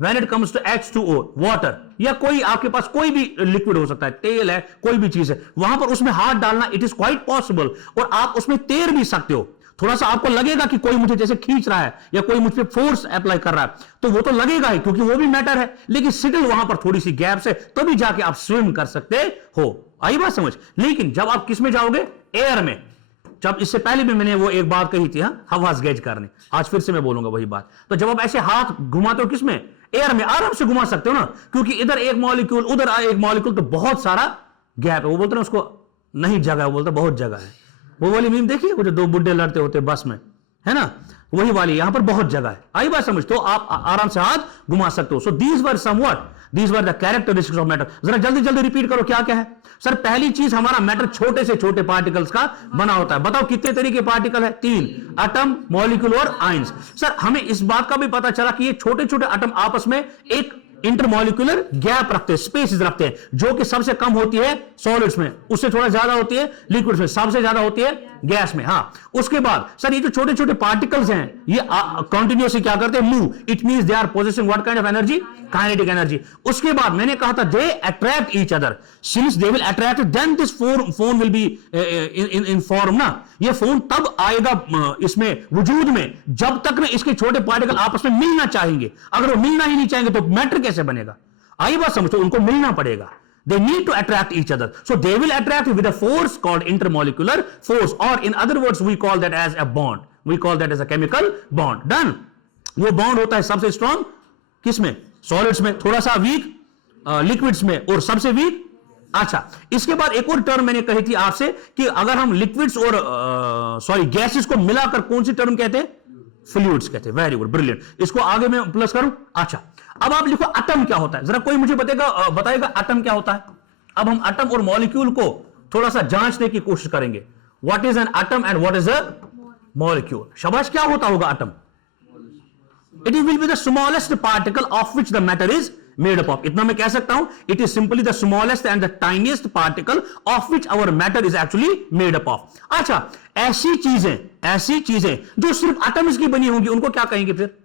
when it comes to H2O water, या कोई आपके पास कोई भी लिक्विड हो सकता है, तेल है, कोई भी चीज है, वहां पर उसमें हाथ डालना इट इज क्वाइट पॉसिबल, और आप उसमें तैर भी सकते हो। थोड़ा सा आपको लगेगा कि कोई मुझे जैसे खींच रहा है या कोई मुझ पे फोर्स अप्लाई कर रहा है, तो वो तो लगेगा ही क्योंकि वो भी मैटर है, लेकिन स्टिल वहां पर थोड़ी सी गैप से तभी जाके आप स्विम कर सकते हो। आई बात समझ? लेकिन जब आप किस में जाओगे? एयर में। जब इससे पहले भी मैंने वो एक बात कही थी, हवास गेज करने, आज फिर से मैं बोलूंगा वही बात। तो जब आप ऐसे हाथ घुमाते हो किसमें? एयर में, आराम से घुमा सकते हो ना, क्योंकि इधर एक मॉलिक्यूल उधर एक मॉलिक्यूल, तो बहुत सारा गैप है। वो बोलते हैं उसको नहीं जगह, वो बोलते बहुत जगह है। वो वाली मीम देखिए, वो जो दो बुड्ढे लड़ते होते बस में, है ना, वही वाली, यहां पर बहुत जगह है। आई बात समझ? तो आप आराम से हाथ घुमा सकते हो। So these were somewhat, these were the characteristics of matter. जरा जल्दी जल्दी रिपीट करो, क्या क्या है सर? पहली चीज, हमारा मैटर छोटे से छोटे पार्टिकल्स का बना होता है। बताओ कितने तरीके पार्टिकल है? 3, एटम, मॉलिक्यूल और आयंस। सर हमें इस बात का भी पता चला कि ये छोटे छोटे एटम आपस में एक इंटरमॉलिक्यूलर गैप रखते हैं, स्पेसेस रखते हैं, जो कि सबसे कम होती है सॉलिड्स में, उससे थोड़ा ज्यादा होती है लिक्विड्स में, सबसे ज्यादा होती है गैस में। हाँ, उसके बाद सर ये जो छोटे छोटे पार्टिकल्स हैं, ये कंटिन्यूअसली क्या करते हैं? Move. It means they are possessing what kind of energy? Kinetic energy. उसके बाद मैंने कहा था they attract each other, since they will attract then this phone will be in form ना। ये फोन तब आएगा इसमें वजूद में जब तक ना इसके छोटे पार्टिकल आपस में मिलना चाहेंगे। अगर वो मिलना ही नहीं चाहेंगे तो मैटर कैसे बनेगा? आई बात समझो? उनको मिलना पड़ेगा। They need to attract each other. So they will attract with a force called intermolecular force, or in other words we call that as a bond. We call that as a chemical bond. Done. वो bond होता है सबसे strong किसमें? Solids में, थोड़ा सा weak liquids में, और सबसे weak। अच्छा, इसके बाद एक और टर्म मैंने कही थी आपसे कि अगर हम लिक्विड्स और गैसेस को मिलाकर कौन सी टर्म कहते हैं? फ्लूइड्स कहते हैं। Very good, brilliant. इसको आगे मैं प्लस करूं। अच्छा, अब आप लिखो एटम क्या होता है। जरा कोई मुझे बताएगा एटम क्या होता है। अब हम एटम और मॉलिक्यूल को थोड़ा सा जांचने की कोशिश करेंगे। What is an atom and what is a molecule? शाबाश, क्या होता होगा atom? It will be the smallest particle of which the matter is made up of. इतना मैं कह सकता हूं, it is simply the smallest and the tiniest particle of which our matter is actually made up of. अच्छा, ऐसी चीजें जो सिर्फ एटम्स की बनी होंगी, उनको क्या कहेंगे फिर?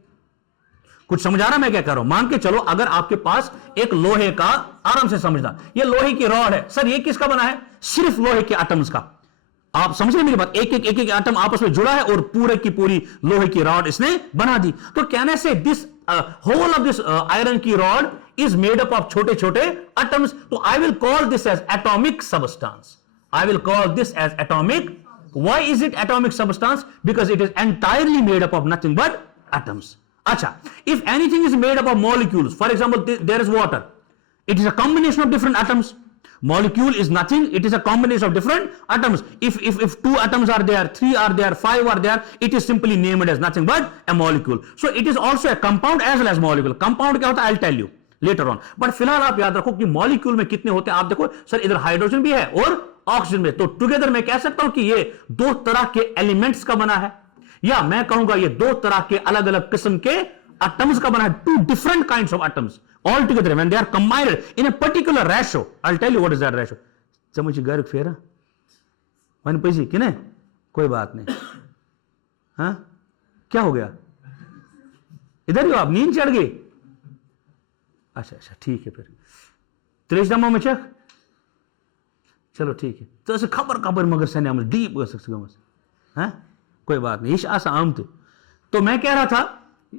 कुछ समझ आ रहा मैं क्या कर रहा हूं? मान के चलो अगर आपके पास एक लोहे का, आराम से समझना, ये लोहे की रॉड है। सर ये किसका बना है? सिर्फ लोहे के एटम्स का। आप समझ रहे मेरी बात? एक एक एटम आपस में जुड़ा है और पूरे की पूरी लोहे की रॉड इसने बना दी। तो कहने से this whole of this iron की rod is made up of छोटे छोटे एटम्स। तो I will call this as atomic substance. I will call this as atomic. Why is it atomic substance? Because it is entirely made up of nothing but atoms. Acha, if anything is made up of molecules, for example, there is water. It is a combination of different atoms. Molecule is nothing. It is a combination of different atoms. If 2 atoms are there, 3 are there, 5 are there, it is simply named as nothing but a molecule. So it is also a compound as well as molecule. Compound क्या होता है? I'll tell you later on. But फिलहाल आप याद रखो कि molecule में कितने होते हैं। आप देखो सर, इधर हाइड्रोजन भी है और ऑक्सीजन में, तो टुगेदर मैं कह सकता हूं कि ये 2 तरह के एलिमेंट्स का बना है, या मैं कहूंगा ये 2 तरह के अलग अलग किस्म के एटम्स का बना है। 2 different kinds of atoms all together when they are combined in a particular ratio. I'll tell you what is that ratio. समझ गए? फेरा मन पैसी कि नहीं? कोई बात नहीं। हाँ, क्या हो गया? इधर ही हो आप, नींद चढ़ गई? अच्छा ठीक है। फिर 30 में चेक, चलो ठीक है। तो ऐसे खबर मगर से हम डीप कर सकते हैं। कोई बात नहीं, आशा आम तो मैं कह रहा था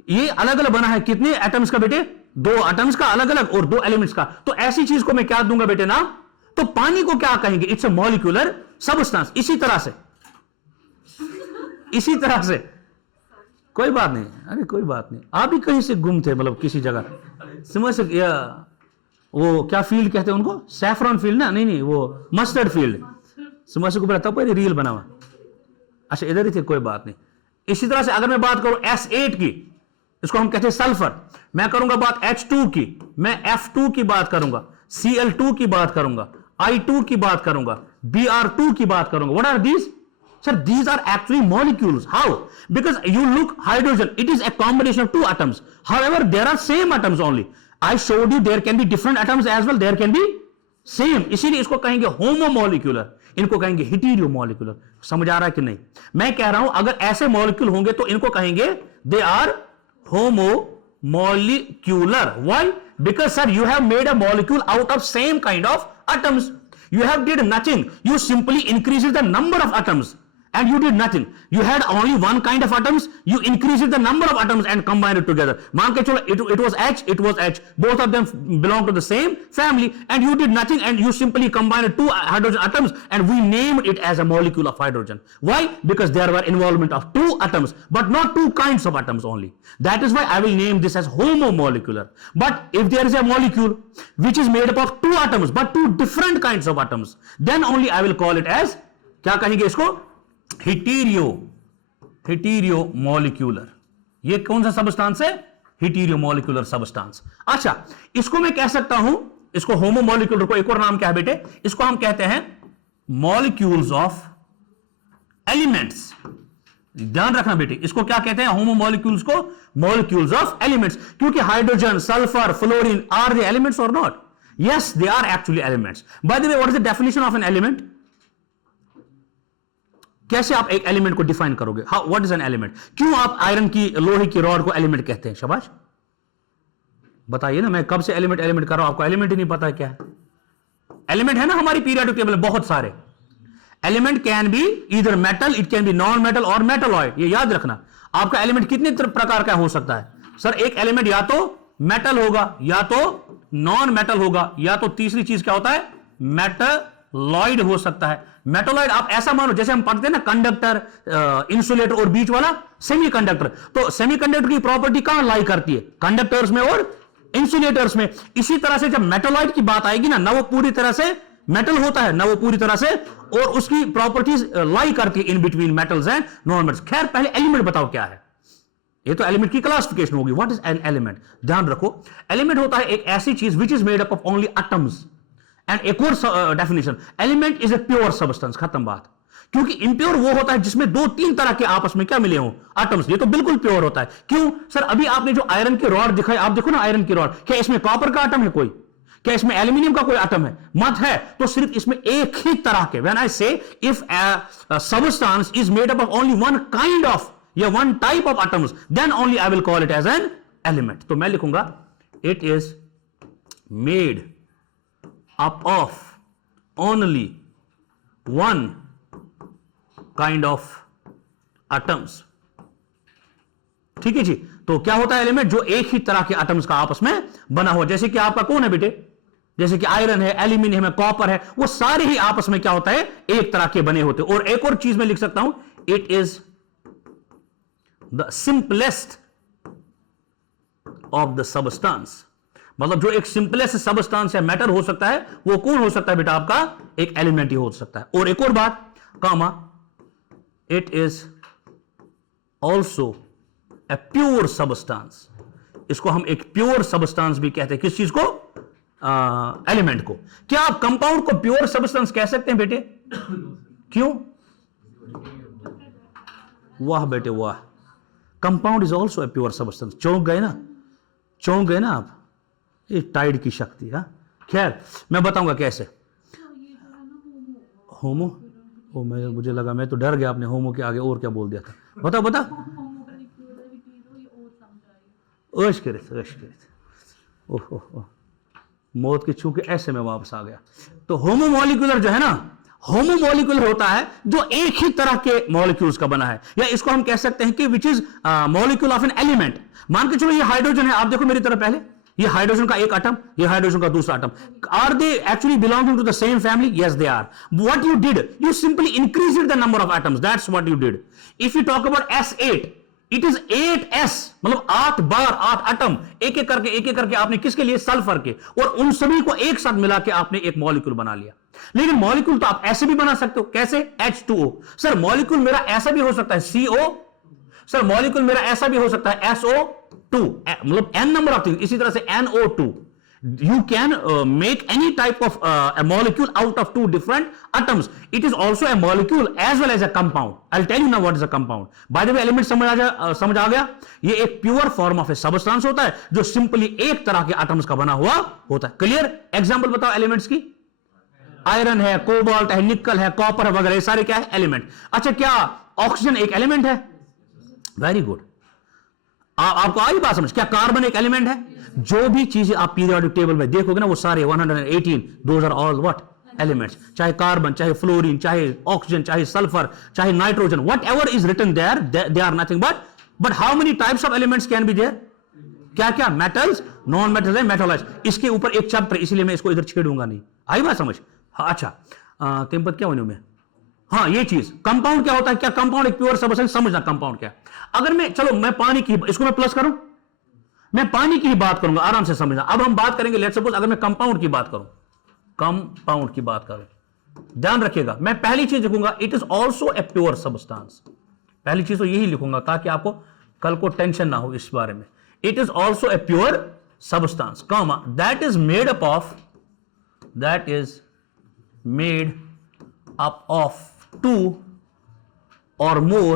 ये अलग अलग बना है कितने एटम्स का बेटे? 2 एटम्स का अलग अलग और 2 एलिमेंट्स का। तो ऐसी चीज को मैं क्या दूंगा बेटे नाम? तो पानी को क्या कहेंगे? It's a molecular substance. इसी तरह से कोई बात नहीं। अरे कोई बात नहीं, आप भी कहीं से गुम थे, मतलब किसी जगह समझ से, वो क्या फील्ड कहते हैं उनको? सैफरॉन फील्ड ना? नहीं, वो मस्टर्ड फील्ड। समझ को तब रील बना हुआ। अच्छा, इधर ही थे, कोई बात नहीं। इसी तरह से अगर मैं बात करूं S8 की, इसको हम कहते हैं सल्फर। मैं करूंगा बात H2 की, मैं F2 की बात करूंगा, Cl2 की बात करूंगा, I2 की बात करूंगा, Br2 की बात करूंगा। What are these? Sir, these are actually molecules. How? Because you look hydrogen, it is a combination of 2 atoms. However, there are same atoms only. I showed you there can be different atoms as well. There can be same. इसीलिए इसको कहेंगे homomolecular, इनको कहेंगे heteromolecular. समझ आ रहा है कि नहीं? मैं कह रहा हूं अगर ऐसे मॉलिक्यूल होंगे तो इनको कहेंगे they are homomolecular. molecular. Why? Because sir, you have made a molecule out of same kind of atoms. You have did nothing. You simply increases the number of atoms. And you did nothing. You had only one kind of atoms. You increased the number of atoms and combined it together. मान के चलो it was H, it was H. Both of them belong to the same family, and you did nothing, and you simply combined two hydrogen atoms, and we named it as a molecule of hydrogen. Why? Because there were involvement of two atoms, but not two kinds of atoms only. That is why I will name this as homomolecular. But if there is a molecule which is made up of two atoms, but two different kinds of atoms, then only I will call it as, क्या कहेंगे इसको? हिटीरियो मॉलिक्यूलर. ये कौन सा सबस्टांस है? हिटीरियो मॉलिक्यूलर सबस्टांस. अच्छा, इसको मैं कह सकता हूं, इसको होमोमॉलिक्यूलर को एक और नाम क्या है बेटे? इसको हम कहते हैं मॉलिक्यूल्स ऑफ एलिमेंट्स. ध्यान रखना बेटे, इसको क्या कहते हैं? होमोमॉलिक्यूल्स को मॉलिक्यूल्स ऑफ एलिमेंट्स. क्योंकि hydrogen, sulphur, fluorine are the elements और not? Yes, they are actually elements. By the way, what is the definition of an element? कैसे आप एक एलिमेंट को डिफाइन करोगे? How, what is an element? क्यों आप आयरन की, लोहे की रॉड को एलिमेंट कहते हैं? शाबाश, बताइए ना. मैं कब से एलिमेंट एलिमेंट कर रहा हूं, आपको एलिमेंट ही नहीं पता है क्या है? एलिमेंट है ना हमारी पीरियोडिक टेबल में बहुत सारे. Element can be either metal, it can be non metal और मेटलॉइड. ये याद रखना. आपका एलिमेंट कितने प्रकार का हो सकता है? सर, एक एलिमेंट या तो मेटल होगा, या तो नॉन मेटल होगा, या तो तीसरी चीज क्या होता है? मेटलॉइड हो सकता है. मेटलॉइड आप ऐसा मानो जैसे हम पढ़ते हैं ना, कंडक्टर, इंसुलेटर और बीच वाला सेमीकंडक्टर. तो सेमीकंडक्टर की प्रॉपर्टी कहां लाई करती है? कंडक्टर्स में और इंसुलेटर्स में. इसी तरह से जब मेटलॉइड की बात आएगी ना वो पूरी तरह से मेटल होता है ना, वो पूरी तरह से, और उसकी प्रॉपर्टीज लाई करती है in between metals and non metals. खैर, पहले एलिमेंट बताओ क्या है. ये तो एलिमेंट की क्लासिफिकेशन होगी. What is an element? ध्यान रखो, एलिमेंट होता है एक ऐसी चीज which is made up of only atoms. And एक और definition, element is a pure substance. खत्म बात. क्योंकि इम्प्योर वो होता है जिसमें दो तीन तरह के आपस में क्या मिले हो? एटम्स. ये तो बिल्कुल प्योर होता है. क्यों सर? अभी आपने जो आयरन की रॉड दिखाई, आप देखो ना आयरन की रॉड, क्या इसमें कॉपर का एटम है कोई? क्या इसमें एल्यूमिनियम का कोई एटम है? मत है. तो सिर्फ इसमें एक ही तरह के, when I say if substance is made up of only one kind of या one type of atoms, then only I will call it as an element. तो मैं लिखूंगा it is made up of only one kind of atoms. ठीक है जी. तो क्या होता है एलिमेंट? जो एक ही तरह के एटम्स का आपस में बना हुआ. जैसे कि आपका कौन है बेटे? जैसे कि आयरन है, एल्यूमिनियम है, कॉपर है, वो सारे ही आपस में क्या होता है? एक तरह के बने होते. और एक और चीज मैं लिख सकता हूं, it is the simplest of the substance. मतलब जो एक सिंपलेस्ट सबस्टेंस या मैटर हो सकता है, वो कौन हो सकता है बेटा? आपका एक एलिमेंट ही हो सकता है. और एक और बात, comma, it is also a pure substance. इसको हम एक प्योर सबस्टेंस भी कहते हैं. किस चीज को? एलिमेंट को. क्या आप कंपाउंड को प्योर सबस्टेंस कह सकते हैं बेटे? क्यों? वाह बेटे वाह, compound is also a pure substance. चौंक गए ना? चौंक गए ना आप? ये टाइड की शक्ति है. खैर, मैं बताऊंगा कैसे. होमो, ओ मुझे लगा, मैं तो डर गया, आपने होमो के आगे और क्या बोल दिया था. बता बता. ओह, मौत की छू के ऐसे में वापस आ गया. तो होमोमॉलिक्यूलर जो है ना, होमोमॉलिक्यूलर होता है जो एक ही तरह के मॉलिक्यूल्स का बना है. या इसको हम कह सकते हैं कि which is molecule of an element. मान के चलो ये हाइड्रोजन है. आप देखो मेरी तरफ पहले, ये हाइड्रोजन का एक एटम, ये हाइड्रोजन का दूसरा atom. Are they actually belonging to the same family? Yes they are. What you did, you simply increased the number of atoms. That's what you did. If you talk about S8, it is 8s, मतलब 8 बार 8 एटम, एक एक करके आपने किसके लिए? सल्फर के. और उन सभी को एक साथ मिला के आपने एक मॉलिक्यूल बना लिया. लेकिन मॉलिक्यूल तो आप ऐसे भी बना सकते हो. कैसे? H2O. सर मॉलिक्यूल मेरा ऐसा भी हो सकता है CO. सर मॉलिक्यूल मेरा ऐसा भी हो सकता है SO2, मतलब n नंबर ऑफ थिंग्स. इसी तरह से NO2. You can make any type of a molecule out of two different atoms. It is also a molecule as well as a compound. I'll tell you now what is a compound. By the way, element समझ आ गया. ये एक pure form of A substance होता है जो सिंपली एक तरह के एटम्स का बना हुआ होता है. क्लियर? एग्जांपल बताओ एलिमेंट्स की. आयरन है, कोबाल्ट है, निकल है, कॉपर है, वगैरह सारे क्या है? एलिमेंट. अच्छा, क्या ऑक्सीजन एक एलिमेंट है? Very good. आपको आई बात समझ? क्या कार्बन एक एलिमेंट है? जो भी चीजें आप पीरियोडिक टेबल में देखोगे ना, वो सारे 118 those are all what? Elements. चाहे कार्बन, चाहे फ्लोरीन, चाहे ऑक्सीजन, चाहे सल्फर, चाहे nitrogen, whatever is written there, they are nothing but how many types of elements can be there? क्या क्या? मेटल्स, नॉन मेटल्स है, मेटालॉइड्स. इसके ऊपर एक चैप्टर, इसलिए मैं इसको इधर छेड़ूंगा नहीं. आई बात समझ? हाँ, अच्छा. तेमपत क्या होने में? हाँ, ये चीज कंपाउंड क्या होता है? क्या कंपाउंड एक प्योर सब्सटेंस? समझना कंपाउंड क्या. अगर मैं, चलो मैं पानी की, इसको मैं प्लस करूं, मैं पानी की ही बात करूंगा, आराम से समझना. अब हम बात करेंगे, लेट्स सपोज अगर मैं कंपाउंड की बात करूं, कंपाउंड की बात करूं, ध्यान रखिएगा, मैं पहली चीज लिखूंगा it is also a pure substance. पहली चीज तो यही लिखूंगा ताकि आपको कल को टेंशन ना हो इस बारे में. It is also a pure substance, comma, that is made up of two or more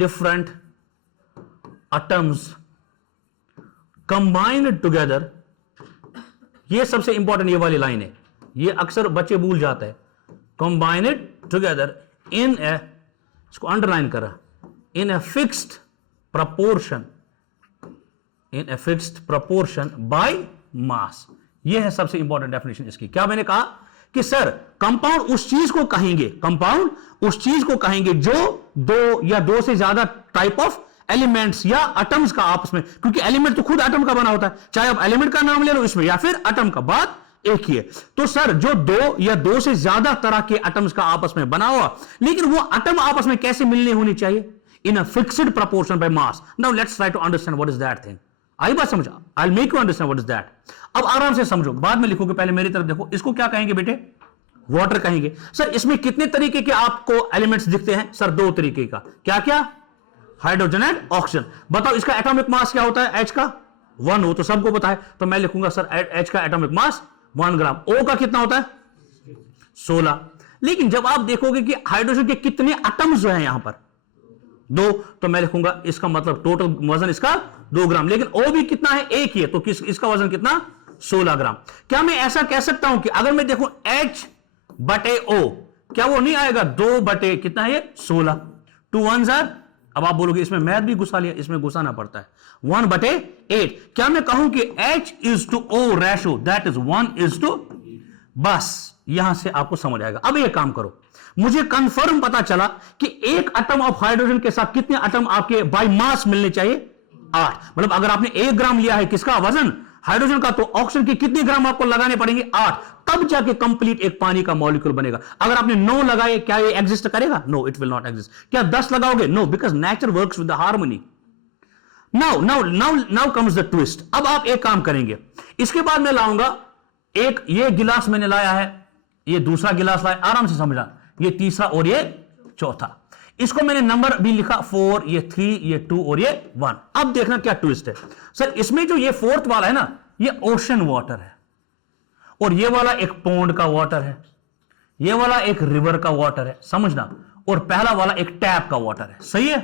different atoms combined together. ये सबसे इंपॉर्टेंट ये वाली लाइन है, ये अक्सर बच्चे भूल जाते हैं. combined together in a, इसको अंडरलाइन करा, in a fixed proportion by mass. ये है सबसे इंपॉर्टेंट डेफिनेशन इसकी. क्या मैंने कहा कि सर कंपाउंड उस चीज को कहेंगे, कंपाउंड उस चीज को कहेंगे जो दो या दो से ज्यादा टाइप ऑफ एलिमेंट्स या एटम्स का आपस में, क्योंकि एलिमेंट तो खुद एटम का बना होता है, चाहे आप एलिमेंट का नाम ले लो इसमें या फिर एटम का, बात एक ही है. तो सर जो दो या दो से ज्यादा तरह के एटम्स का आपस में बना हुआ, लेकिन वो एटम आपस में कैसे मिलने होनी चाहिए? In a fixed proportion by mass. Now let's try to understand what is that thing. आई बात समझ? I will make you understand what is that. अब आराम से समझो, बाद में लिखोगे, पहले मेरी तरफ देखो. इसको क्या कहेंगे बेटे? वाटर कहेंगे. सर इसमें कितने तरीके के आपको एलिमेंट्स दिखते हैं? सर दो तरीके का. क्या क्या? Hydrogen and oxygen. बताओ इसका एटॉमिक मास क्या होता है? H का 1 हो तो सबको पता है, तो मैं लिखूंगा सर H का एटॉमिक मास 1 ग्राम. O का कितना होता है? 16. लेकिन जब आप देखोगे कि हाइड्रोजन के कितने एटम्स जो है यहां पर 2, तो मैं लिखूंगा इसका मतलब टोटल वजन इसका 2 ग्राम. लेकिन O भी कितना है? 1 ही है, तो इसका वजन कितना? 16 ग्राम. क्या मैं ऐसा कह सकता हूं कि अगर मैं देखूं H बटे O, क्या वो नहीं आएगा? 2 बटे कितना है ये? 16. 2 1s are, अब आप बोलोगे इसमें मैथ भी घुसा लिया, इसमें घुसाना पड़ता है. 1 बटे 8. क्या मैं कहूं कि H is to O ratio that is 1 is to, बस यहां से आपको समझ आएगा. अब ये काम करो, मुझे कंफर्म पता चला कि एक एटम ऑफ हाइड्रोजन के साथ कितने एटम आपके बाय मास मिलने चाहिए? 8. मतलब अगर आपने 1 ग्राम लिया है किसका वजन? हाइड्रोजन का, तो ऑक्सीजन के कितने ग्राम आपको लगाने पड़ेंगे? 8. तब जाके कंप्लीट एक पानी का मॉलिक्यूल बनेगा. अगर आपने 9 लगाए, क्या ये एग्जिस्ट करेगा? No, it will not exist. क्या 10 लगाओगे? No, because nature works with the harmony. Now comes the twist. अब आप एक काम करेंगे, इसके बाद मैं लाऊंगा एक, ये गिलास मैंने लाया है, ये दूसरा गिलास लाया, आराम से समझना, ये तीसरा और ये चौथा. इसको मैंने नंबर भी लिखा 4, ये 3, ये 2 और ये 1. अब देखना क्या ट्विस्ट है. सर इसमें जो ये 4th वाला है ना, ये ओशन वाटर है, और ये वाला एक पॉन्ड का वाटर है, ये वाला एक रिवर का वाटर है, समझना, और पहला वाला एक टैप का वाटर है. सही है?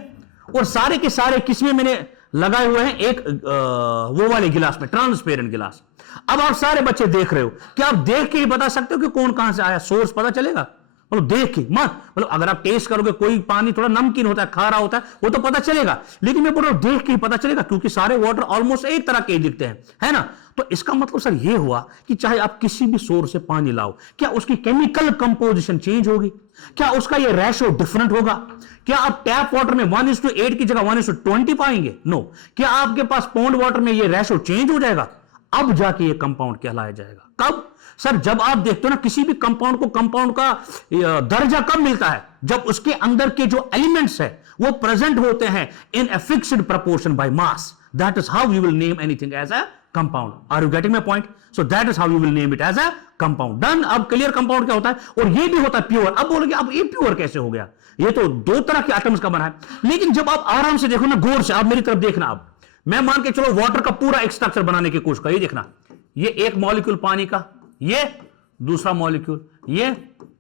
और सारे के सारे किसमें मैंने लगाए हुए हैं? एक वो वाले गिलास में, ट्रांसपेरेंट गिलास. अब आप सारे बच्चे देख रहे हो, क्या आप देख के ही बता सकते हो कि कौन कहां से आया? सोर्स पता चलेगा? मतलब देख के मत, मतलब अगर आप टेस्ट करोगे, कोई पानी थोड़ा नमकीन होता है, खारा होता है, वो तो पता चलेगा, लेकिन मैं बोल रहा हूं देख के ही पता चलेगा, क्योंकि सारे वाटर ऑलमोस्ट एक तरह के दिखते हैं, है ना? तो इसका मतलब सर ये हुआ कि चाहे आप किसी भी सोर्स से पानी लाओ, क्या उसकी केमिकल कंपोजिशन चेंज होगी? क्या उसका ये रेशो डिफरेंट होगा? क्या आप टैप वाटर में 1:8 की जगह 1:20 पाएंगे? नो. क्या आपके पास पॉन्ड वाटर में ये रेशो चेंज हो जाएगा? अब जाके ये कंपाउंड कहलाया जाएगा. कब? सर जब आप देखते हो ना किसी भी कंपाउंड को, कंपाउंड का दर्जा कब मिलता है? जब उसके अंदर के जो एलिमेंट्स है वो प्रेजेंट होते हैं in a fixed proportion by mass. That is how we will name anything as a compound. Are you getting my point? So that is how we will name it as a compound. Done. अब क्लियर कंपाउंड क्या होता है, और ये भी होता है प्योर. अब बोलोगे अब ये प्योर कैसे हो गया? ये तो 2 तरह के एटम्स का बना है. लेकिन जब आप आराम से देखो ना, गौर से, आप मेरी तरफ देखना. अब मैं मान के चलो वाटर का पूरा एक स्ट्रक्चर बनाने की कोशिश कर, ये देखना, ये एक मॉलिक्यूल पानी का, ये दूसरा मॉलिक्यूल, ये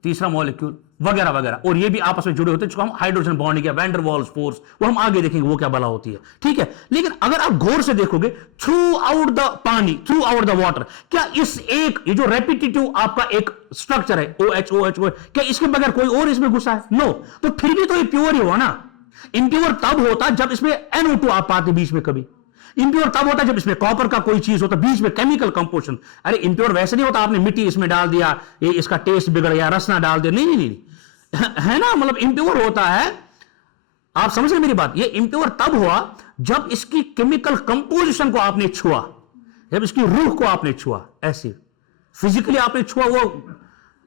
तीसरा मॉलिक्यूल, वगैरह वगैरह, और ये भी आपस में जुड़े होते हैं, जिसको हम हाइड्रोजन बॉन्डिंग या वैन डर वाल्स फोर्स, वो हम आगे देखेंगे वो क्या बला होती है. ठीक है? लेकिन अगर आप गौर से देखोगे, थ्रू आउट द पानी, थ्रू आउट द वाटर, क्या इस एक, ये जो रेपिटेटिव आपका एक स्ट्रक्चर है OH OH OH, क्या इसके बगैर कोई और इसमें घुसा है? नो. तो फिर भी तो ये प्योर ही हुआ ना. इंप्योर तब होता जब इसमें NO2 आप पाते बीच में कभी। इंप्योर तब होता जब इसमें कॉपर का कोई चीज होता, बीच में केमिकल कंपोजिशन। अरे इंप्योर वैसे नहीं होता आपने मिट्टी इसमें डाल दिया, ये इसका टेस्ट बिगड़ गया, रसना डाल दिया, नहीं नहीं नहीं, है ना। मतलब इंप्योर होता है, आप समझ रहे मेरी बात। ये इंप्योर तब हुआ जब इसकी केमिकल कंपोजिशन को आपने छुआ, जब इसकी रूह को आपने छुआ, ऐसे फिजिकली आपने छुआ, वो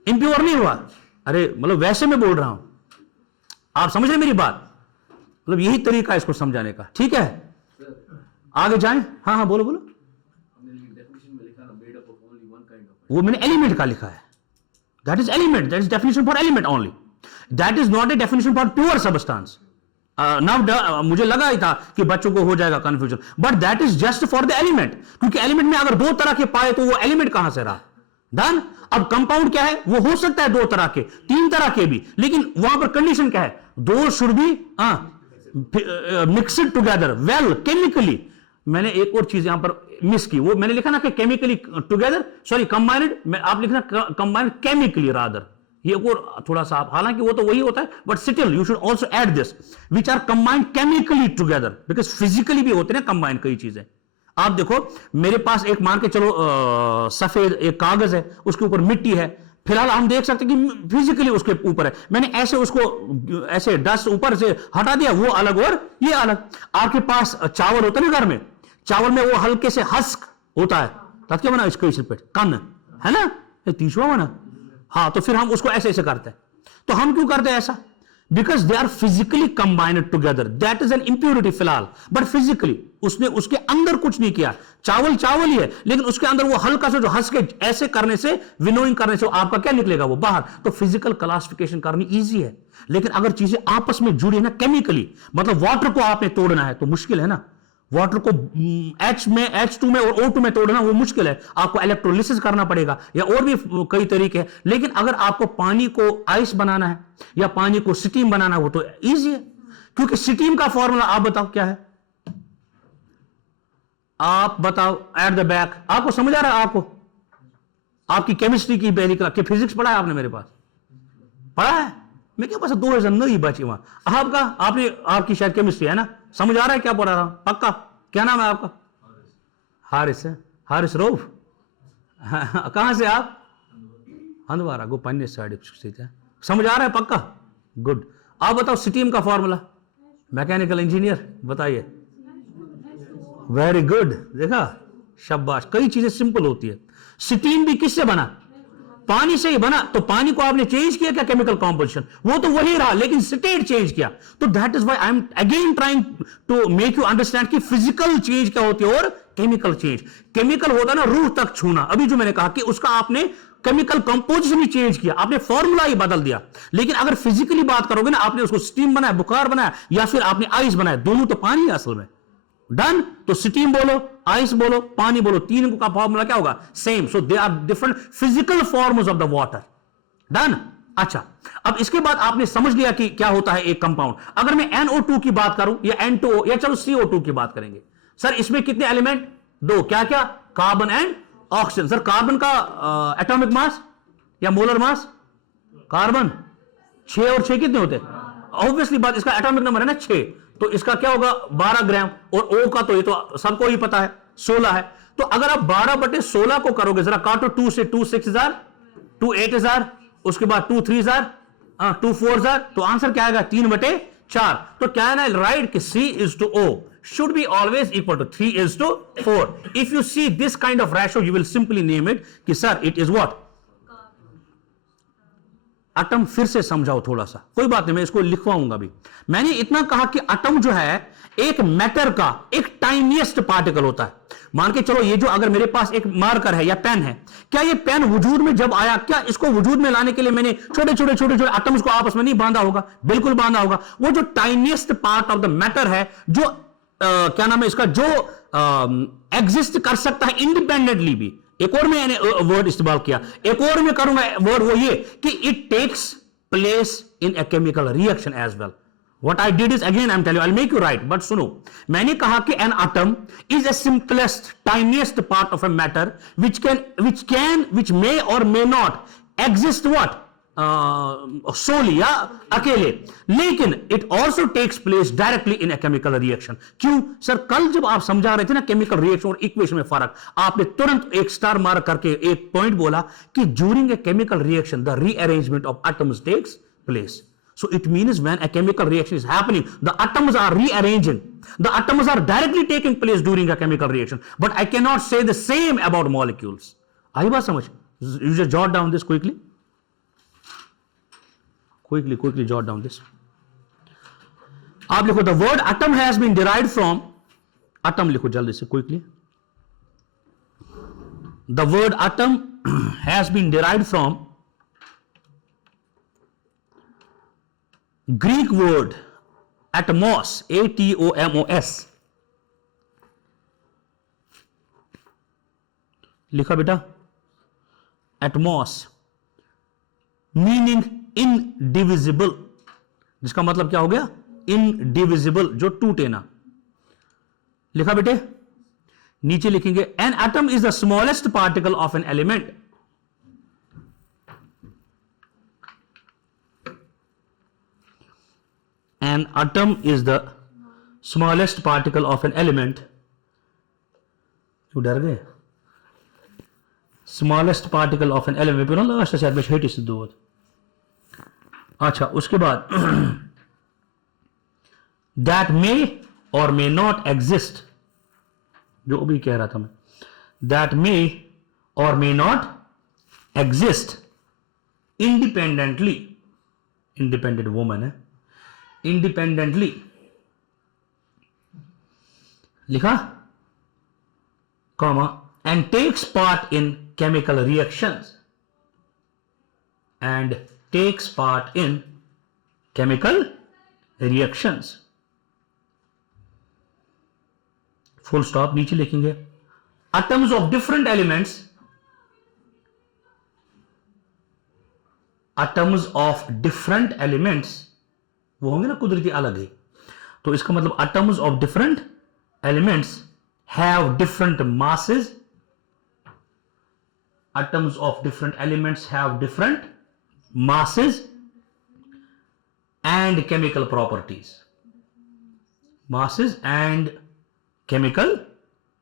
इंप्योर नहीं हुआ। अरे मतलब वैसे मैं बोल रहा हूं, आप समझ रहे मेरी बात। मतलब यही तरीका है इसको समझाने का, ठीक है। आगे जाएं, हाँ हाँ बोलो बोलो। वो मैंने एलिमेंट का लिखा है, that is element, that is definition for element only, that is not a definition for pure substance. Now मुझे लगा ही था कि बच्चों को हो जाएगा confusion, but that is just for the element, क्योंकि एलिमेंट में अगर 2 तरह के पाए तो वो एलिमेंट कहां से रहा। डन। अब कंपाउंड क्या है, वो हो सकता है 2 तरह के, 3 तरह के भी, लेकिन वहां पर कंडीशन क्या है, 2 should be mixed together well chemically. मैंने एक और चीज यहां पर मिस की, वो मैंने लिखा ना कि केमिकली टुगेदर, सॉरी कंबाइंड, आप लिखना कंबाइंड केमिकली रादर, ये और थोड़ा सा, हालांकि वो तो वही होता है, but still you should also add this which are combined chemically together, because physically भी होते हैं कंबाइंड कई चीजें। आप देखो मेरे पास एक मान के चलो सफेद एक कागज है, उसके ऊपर मिट्टी है, फिलहाल हम देख सकते हैं कि फिजिकली उसके ऊपर है, मैंने ऐसे उसको ऐसे डस्ट ऊपर से हटा दिया, वो अलग और ये अलग। आपके पास चावल होता है ना घर में, चावल में वो हल्के से हस्क होता है, तब क्या बना इसको कन है ना, तीसवा बना, हाँ, तो फिर हम उसको ऐसे ऐसे करते हैं। तो हम क्यों करते हैं ऐसा, because they are physically combined together, that is an impurity फिलहाल, बट फिजिकली उसने उसके अंदर कुछ नहीं किया, चावल चावल ही है, लेकिन उसके अंदर वो हल्का सा जो हंस के ऐसे करने से, विनोइंग करने से आपका क्या निकलेगा, वो बाहर। तो फिजिकल क्लासिफिकेशन करनी इजी है, लेकिन अगर चीजें आपस में जुड़ी है ना केमिकली, मतलब वाटर को आपने तोड़ना है तो मुश्किल है ना, वाटर को H2 में और O2 में तोड़ना वो मुश्किल है, आपको इलेक्ट्रोलिसिस करना पड़ेगा, या और भी कई तरीके हैं। लेकिन अगर आपको पानी को आइस बनाना है या पानी को स्टीम बनाना है, वो तो इजी है, क्योंकि स्टीम का फॉर्मूला आप बताओ क्या है, आप बताओ एट द बैक, आपको समझ आ रहा है, आपको आपकी केमिस्ट्री की पहली क्लास, फिजिक्स पढ़ा है आपने, मेरे पास पढ़ा है, मैं क्या पास 2009 ही बची वहां, आपका आपने आपकी शायद केमिस्ट्री है ना, समझ आ रहा है क्या पढ़ा रहा हूं, पक्का। क्या नाम है आपका, हारिस है, हारिस रऊफ, कहां से आप, हंदवारा गो पन्ने साइड, समझ आ रहा है पक्का, गुड। आप बताओ स्टीम का फॉर्मूला, मैकेनिकल इंजीनियर बताइए, वेरी गुड, देखा शाबाश, कई चीजें सिंपल होती है। स्टीम भी किससे बना, पानी से ही बना, तो पानी को आपने चेंज किया क्या केमिकल कॉम्पोजिशन, वो तो वही रहा, लेकिन स्टेट चेंज किया। तो that is why I am again trying to make you understand कि फिजिकल चेंज क्या होती है और केमिकल चेंज। केमिकल होता ना रूह तक छूना, अभी जो मैंने कहा कि उसका आपने केमिकल कंपोजिशन ही चेंज किया, आपने फॉर्मूला ही बदल दिया। लेकिन अगर फिजिकली बात करोगे ना, आपने उसको स्टीम बनाया, बुखार बनाया, या फिर आपने आइस बनाया, दोनों तो पानी है असल में। डन। तो स्टीम बोलो, आइस बोलो, पानी बोलो, तीन का फॉर्मूला क्या होगा, same. So they are different physical forms of the water. Done. अच्छा, अब इसके बाद आपने समझ लिया कि क्या होता है एक कंपाउंड। अगर मैं NO2 की बात करूं या N2O या चलो CO2 की बात करेंगे, सर इसमें कितने एलिमेंट, 2, क्या क्या, carbon and oxygen. Sir carbon का एटॉमिक मास या मोलर मास, कार्बन 6 और 6 कितने होते हैं, ऑब्वियसली बात, इसका एटॉमिक नंबर है ना 6, तो इसका क्या होगा 12 ग्राम। और O का तो ये तो सबको ही पता है 16 है। तो अगर आप 12/16 को करोगे, जरा काटो, 2 से 2 6,000, 2 8,000, उसके बाद 2 3,000, 2 4,000, तो आंसर क्या आएगा 3/4। तो क्या है ना, राइट कि C/O should be always equal to 3/4. If you see this kind of ratio, you will simply name it कि sir it is what, atom. फिर से समझाओ थोड़ा सा, कोई बात नहीं, मैं इसको लिखवाऊंगा भी। मैंने इतना कहा कि एटम जो है एक मैटर का एक टाइनीएस्ट पार्टिकल होता है। मान के चलो ये जो अगर मेरे पास एक मार्कर है या पेन है, क्या ये पेन वजूद में जब आया, क्या इसको वजूद में लाने के लिए मैंने छोटे छोटे छोटे छोटे एटम्स को आपस में नहीं बांधा होगा, बिल्कुल बांधा होगा। वो जो tiniest part of the matter है, जो क्या नाम है इसका, जो एग्जिस्ट कर सकता है इंडिपेंडेंटली भी। एक और मैंने वर्ड इस्तेमाल किया, एक और मैं करूंगा वर्ड, वो ये कि it takes place in a chemical reaction as well. What I did is, again I'm telling you, I'll make you right, but सुनो, मैंने कहा कि an atom is a simplest, tiniest part of a matter which may or may not exist what सोली या अकेले, लेकिन it also takes place directly in a chemical reaction. क्यों सर? कल जब आप समझा रहे थे ना केमिकल रिएक्शन और इक्वेशन में फर्क, आपने तुरंत एक स्टार मार्क करके एक पॉइंट बोला कि during a chemical reaction the rearrangement of atoms takes place. So it means when a chemical reaction is happening, the atoms are rearranging. The atoms are directly taking place during a chemical reaction. But I cannot say the same about molecules. आई बात समझ? You just jot down this quickly. Quickly jot down this. आप लिखो the word atom has been derived from, atom लिखो जल्दी से quickly. The word atom has been derived from Greek word atomos, atomos. लिखा बेटा एटमॉस, मीनिंग इनडिविजिबल, जिसका मतलब क्या हो गया? इनडिविजिबल, जो टूटे ना। लिखा बेटे? नीचे लिखेंगे an atom is the smallest particle of an element. An atom is the smallest particle of an element. क्यों डर गए? Smallest particle of an element पे ना लास्ट शायद में छेटी से दो। अच्छा, उसके बाद that may or may not exist, जो अभी कह रहा था मैं, that may or may not exist independently, independent woman है, independently लिखा, comma, and takes part in chemical reactions, and takes part in chemical reactions, full stop। नीचे लिखेंगे atoms of different elements, atoms of different elements वो होंगे ना कुदरती अलग है, तो इसका मतलब atoms of different elements have different masses, atoms of different elements have different masses and chemical properties, masses and chemical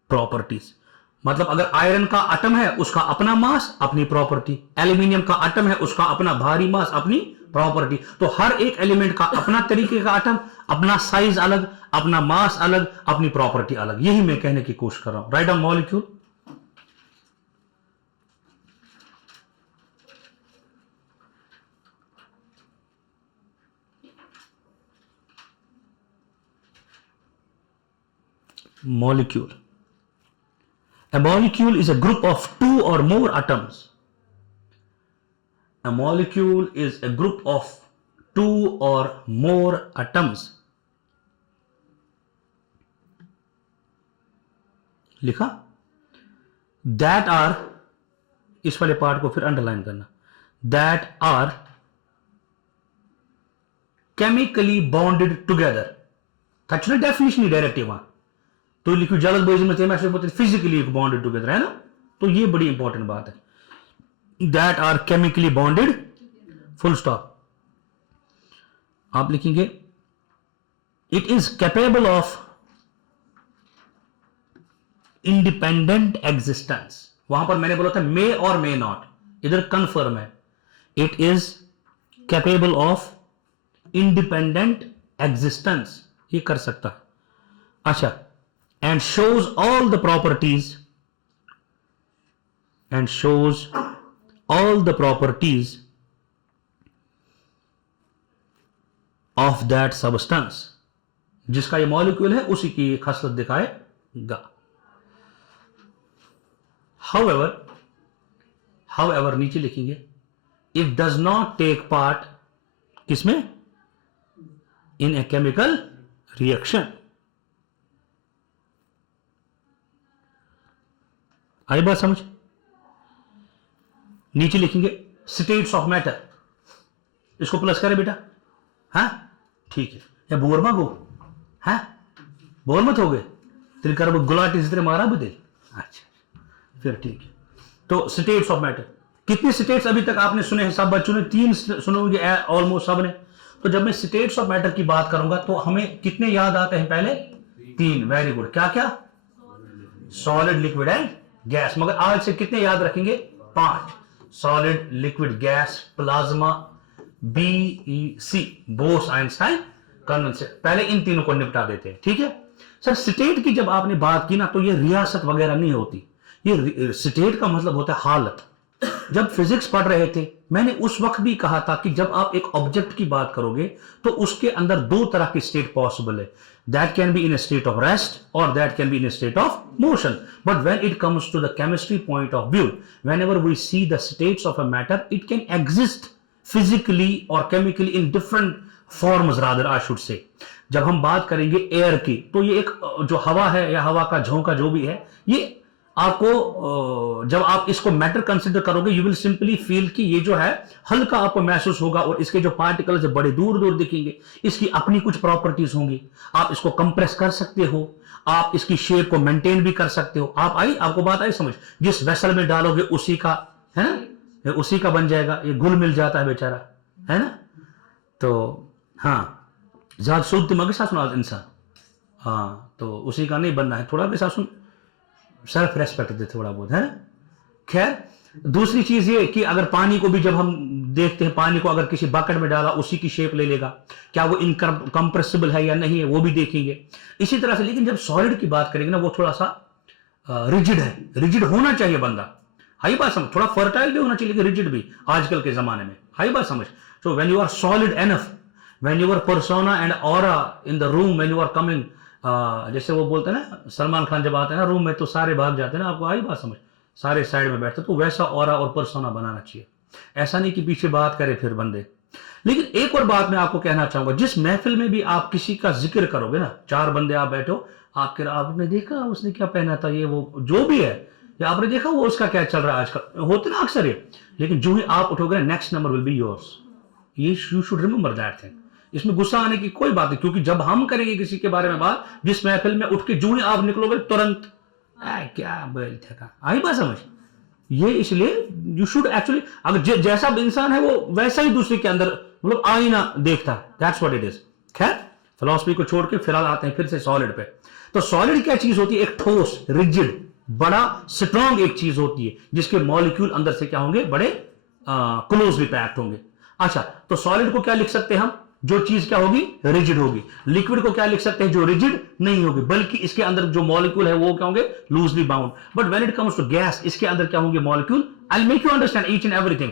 properties। मतलब अगर आयरन का एटम है उसका अपना मास अपनी प्रॉपर्टी, एल्यूमिनियम का एटम है उसका अपना भारी मास अपनी प्रॉपर्टी, तो हर एक एलिमेंट का अपना तरीके का एटम, अपना साइज अलग, अपना मास अलग, अपनी प्रॉपर्टी अलग। यही मैं कहने की कोशिश कर रहा हूं। Write down molecule. Molecule. A molecule is a group of two or more atoms. A molecule is a group of two or more atoms. लिखा? That are, इस वाले पार्ट को फिर अंडरलाइन करना, that are chemically bonded together। था डेफिनेशन ही डायरेक्टिव वहां, तो लिखो जलद बोइज में फिजिकली बॉन्डेड टुगेदर है ना, तो ये बड़ी इंपॉर्टेंट बात है। That are chemically bonded, full stop. आप लिखेंगे it is capable of independent existence. वहां पर मैंने बोला था मे और मे नॉट, इधर कंफर्म है। It is capable of independent existence, ये कर सकता है। अच्छा, and shows all the properties, and shows all the properties of that substance, जिसका ये मॉलिक्यूल है उसी की खासियत दिखाएगा। however नीचे लिखेंगे it does not take part, किसमें? in a chemical reaction। आई बात समझ? नीचे लिखेंगे स्टेट्स ऑफ मैटर, इसको प्लस करें बेटा। हाँ ठीक है, या बोर मत हो, हाँ बोर मत हो गए, तेरे कर गुलाटी से तेरे मारा भी दे। अच्छा फिर ठीक है, तो स्टेट्स ऑफ मैटर कितने स्टेट्स अभी तक आपने सुने हैं? सब बच्चों ने 3 सुने होंगे ऑलमोस्ट सब ने। तो जब मैं स्टेट्स ऑफ मैटर की बात करूंगा तो हमें कितने याद आते हैं? पहले 3। Very good. क्या क्या? Solid, liquid and gas. मगर आज से कितने याद रखेंगे? 5। Solid, liquid, gas, plasma, BEC, Bose, Einstein, condensate. पहले इन तीनों को निपटा देते हैं, ठीक है सर। स्टेट की जब आपने बात की ना तो ये रियासत वगैरह नहीं होती, ये स्टेट का मतलब होता है हालत। जब फिजिक्स पढ़ रहे थे मैंने उस वक्त भी कहा था कि जब आप एक ऑब्जेक्ट की बात करोगे तो उसके अंदर 2 तरह की स्टेट पॉसिबल है। That can be in a state of rest or that can be in a state of motion. But when it comes to the chemistry point of view, whenever we see the states of a matter, it can exist physically or chemically in different forms rather I should say. जब हम बात करेंगे एयर की तो ये एक जो हवा है या हवा का झोंका जो भी है, ये आपको जब आप इसको मैटर कंसिडर करोगे यू विल सिंपली फील कि ये जो है हल्का आपको महसूस होगा और इसके जो पार्टिकल्स बड़े दूर दूर दिखेंगे। इसकी अपनी कुछ प्रॉपर्टीज होंगी। आप इसको कंप्रेस कर सकते हो, आप इसकी शेप को मेंटेन भी कर सकते हो। आपको बात आई समझ? जिस वेसल में डालोगे उसी का है ना, उसी का बन जाएगा। ये घुल मिल जाता है बेचारा, है ना। तो हाँ, ज्यादा शुद्ध दिमाग के साथ सुना इंसान, हाँ, तो उसी का नहीं बनना है। थोड़ा भी साथ सुन, सेल्फ रेस्पेक्ट दे थोड़ा बहुत, है ना। खैर, दूसरी चीज ये कि अगर पानी को भी जब हम देखते हैं, पानी को अगर किसी बकेट में डाला उसी की शेप ले लेगा, क्या वो इनकम्प्रेसिबल है या नहीं है वो भी देखेंगे। इसी तरह से लेकिन जब सॉलिड की बात करेंगे ना वो थोड़ा सा रिजिड है। रिजिड होना चाहिए बंदा, हाई बात समझ। थोड़ा फर्टाइल भी होना चाहिए लेकिन रिजिड भी आजकल के जमाने में, हाई बात समझ। So when you are solid enough, when your persona and aura in the room, when you are coming, जैसे वो बोलते हैं ना सलमान खान जब आते हैं ना रूम में तो सारे भाग जाते हैं ना, आपको आई बात समझ, सारे साइड में बैठते, तो वैसा ऑरा और पर्सोना बनाना चाहिए। ऐसा नहीं कि पीछे बात करे फिर बंदे। लेकिन एक और बात मैं आपको कहना चाहूंगा, जिस महफिल में भी आप किसी का जिक्र करोगे ना, 4 बंदे आप बैठो, आपने देखा उसने क्या पहना था, ये वो जो भी है, या आपने देखा वो उसका क्या चल रहा है आजकल, होते ना अक्सर ये। लेकिन जो ही आप उठोगे ना, next number will be yours. You should remember that thing. इसमें गुस्सा आने की कोई बात नहीं, क्योंकि जब हम करेंगे किसी के बारे में बात, जिस महफिल में उठ के जो ही आप निकलोगे तुरंत क्या बोल था, आई बात समझ। ये इसलिए यू शुड एक्चुअली, अगर जैसा इंसान है वो वैसा ही दूसरे के अंदर मतलब आईना देखता है, दैट्स व्हाट इट इज। खैर, फिलॉसफी को छोड़ के फिलहाल आते हैं फिर से सॉलिड पे। तो सॉलिड क्या चीज होती है? एक ठोस, रिजिड, बड़ा स्ट्रॉन्ग एक चीज होती है जिसके मॉलिक्यूल अंदर से क्या होंगे, बड़े क्लोजली पैक्ड होंगे। अच्छा, तो सॉलिड को क्या लिख सकते हैं हम? जो चीज क्या होगी, रिजिड होगी। लिक्विड को क्या लिख सकते हैं? जो रिजिड नहीं होगी, बल्कि इसके अंदर जो मॉलिक्यूल है वो क्या होंगे, loosely bound. But when it comes to gas, इसके अंदर क्या होंगे molecule, I make you understand each and everything.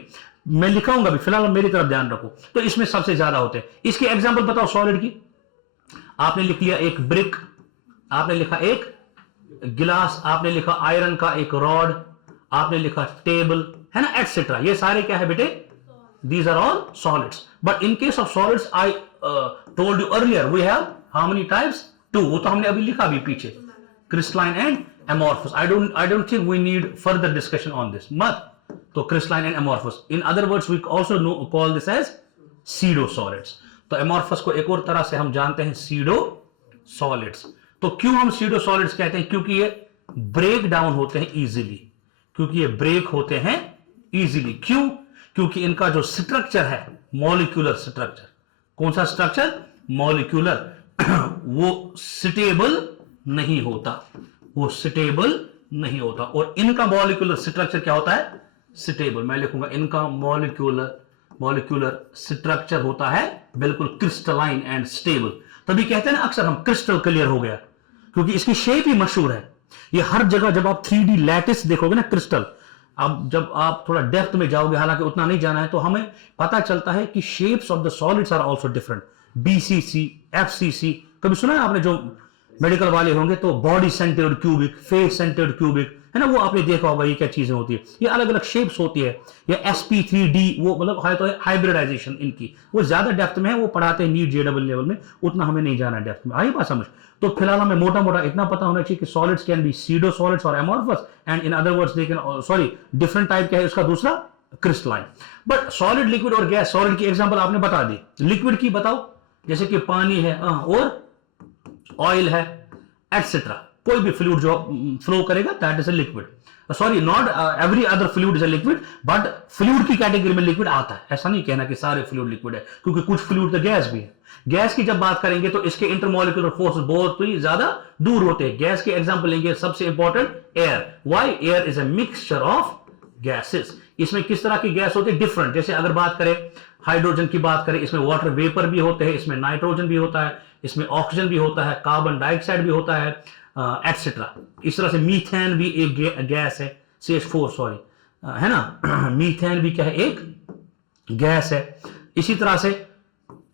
मैं लिखाऊंगा भी, फिलहाल मेरी तरफ ध्यान रखो। तो इसमें सबसे ज्यादा होते हैं। इसके एग्जांपल बताओ सॉलिड की। आपने लिख लिया एक ब्रिक, आपने लिखा एक गिलास, आपने लिखा आयरन का एक रॉड, आपने लिखा टेबल, है ना, एटसेट्रा। ये सारे क्या है बेटे? These are all solids. But in case of solids, I told you earlier, we have how many types? 2. वो तो हमने अभी लिखा भी पीछे, crystalline and amorphous. I don't think we need further discussion on this. मत तो crystalline and amorphous. In other words, we also call this as pseudo solids. तो amorphous को एक और तरह से हम जानते हैं pseudo solids. तो क्यों हम pseudo solids कहते हैं? क्योंकि ये ब्रेक डाउन होते हैं इजीली, क्योंकि ये ब्रेक होते हैं इजीली। क्यों? क्योंकि इनका जो स्ट्रक्चर है, मॉलिक्यूलर स्ट्रक्चर, कौन सा स्ट्रक्चर? मॉलिक्यूलर, वो स्टेबल नहीं होता, वो स्टेबल नहीं होता। और इनका मॉलिक्यूलर स्ट्रक्चर क्या होता है? स्टेबल। मैं लिखूंगा इनका मॉलिक्यूलर स्ट्रक्चर होता है बिल्कुल क्रिस्टलाइन एंड स्टेबल। तभी कहते हैं ना अक्सर हम क्रिस्टल क्लियर हो गया, क्योंकि इसकी शेप ही मशहूर है। ये हर जगह जब आप 3D लैटिस देखोगे ना, क्रिस्टल, अब जब आप थोड़ा डेप्थ में जाओगे, हालांकि उतना नहीं जाना है, तो हमें पता चलता है कि shapes of the solids are also different. BCC, FCC, कभी सुना है आपने? जो मेडिकल वाले होंगे तो body centred cubic, face centred cubic, है ना, वो आपने देखा होगा ये क्या चीजें होती है। ये अलग अलग शेप्स होती है। या SP3D, वो मतलब है तो हाइब्रिडाइजेशन इनकी, वो ज्यादा डेप्थ में है, वो पढ़ाते हैं नीट JEE लेवल में, उतना हमें नहीं जाना डेप्थ में। आई बात समझ। तो फिलहाल हमें मोटा मोटा इतना पता होना चाहिए कि solids can be pseudo solids और amorphous, and in other words they can, sorry, different type क्या है उसका दूसरा, क्रिस्टलाइन। बट सॉलिड, लिक्विड और गैस, सॉलिड की एग्जांपल आपने बता दी, लिक्विड की बताओ, जैसे कि पानी है और ऑयल है एटसेट्रा। कोई भी फ्लूइड जो फ्लो करेगा that is a liquid, sorry not every other fluid is a liquid, but fluid की कैटेगरी में लिक्विड आता है। ऐसा नहीं कहना कि सारे फ्लूइड लिक्विड है, क्योंकि कुछ फ्लूइड तो गैस भी है। गैस की जब बात करेंगे तो इसके इंटरमोलिकुलर फोर्सेस बहुत ही ज्यादा दूर होते हैं। गैस के एग्जांपल लेंगे सबसे important air. Why? Air is a mixture of gases. इसमें किस तरह की गैस होती है? डिफरेंट। जैसे अगर बात करें हाइड्रोजन की बात करें, इसमें वाटर वेपर भी होते हैं, इसमें नाइट्रोजन भी होता है, इसमें ऑक्सीजन भी होता है, कार्बन डाइऑक्साइड भी होता है, एटसेट्रा। इस तरह से मीथेन भी एक गैस है, CH4 सॉरी, है ना। मीथेन भी क्या है? एक गैस है। इसी तरह से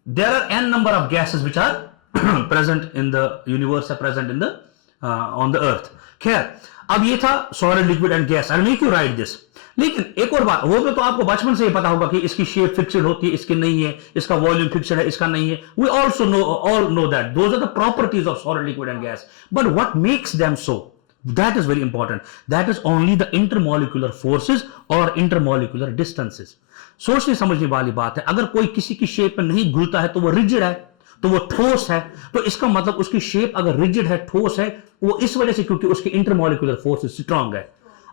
there are n number of gases which are present in the universe, present in the on the earth. खैर, अब ये था solid, liquid and gas. I make you write this. लेकिन एक और बात, वो तो आपको बचपन से ही पता होगा कि इसकी शेप फिक्स्ड होती है, इसकी नहीं है, इसका वॉल्यूम फिक्स्ड है, इसका नहीं है। We also know, all know that those are the properties of solid, liquid and gas. But what makes them so, that is very important. That is only the intermolecular forces or intermolecular distances. सोचने समझने वाली बात है। अगर कोई किसी की शेप में नहीं घुलता है तो वो रिजिड है, तो वो ठोस है। तो इसका मतलब उसकी शेप अगर रिजिड है, ठोस है, वो इस वजह से क्योंकि उसकी इंटरमोलिकुलर फोर्सेस स्ट्रांग है।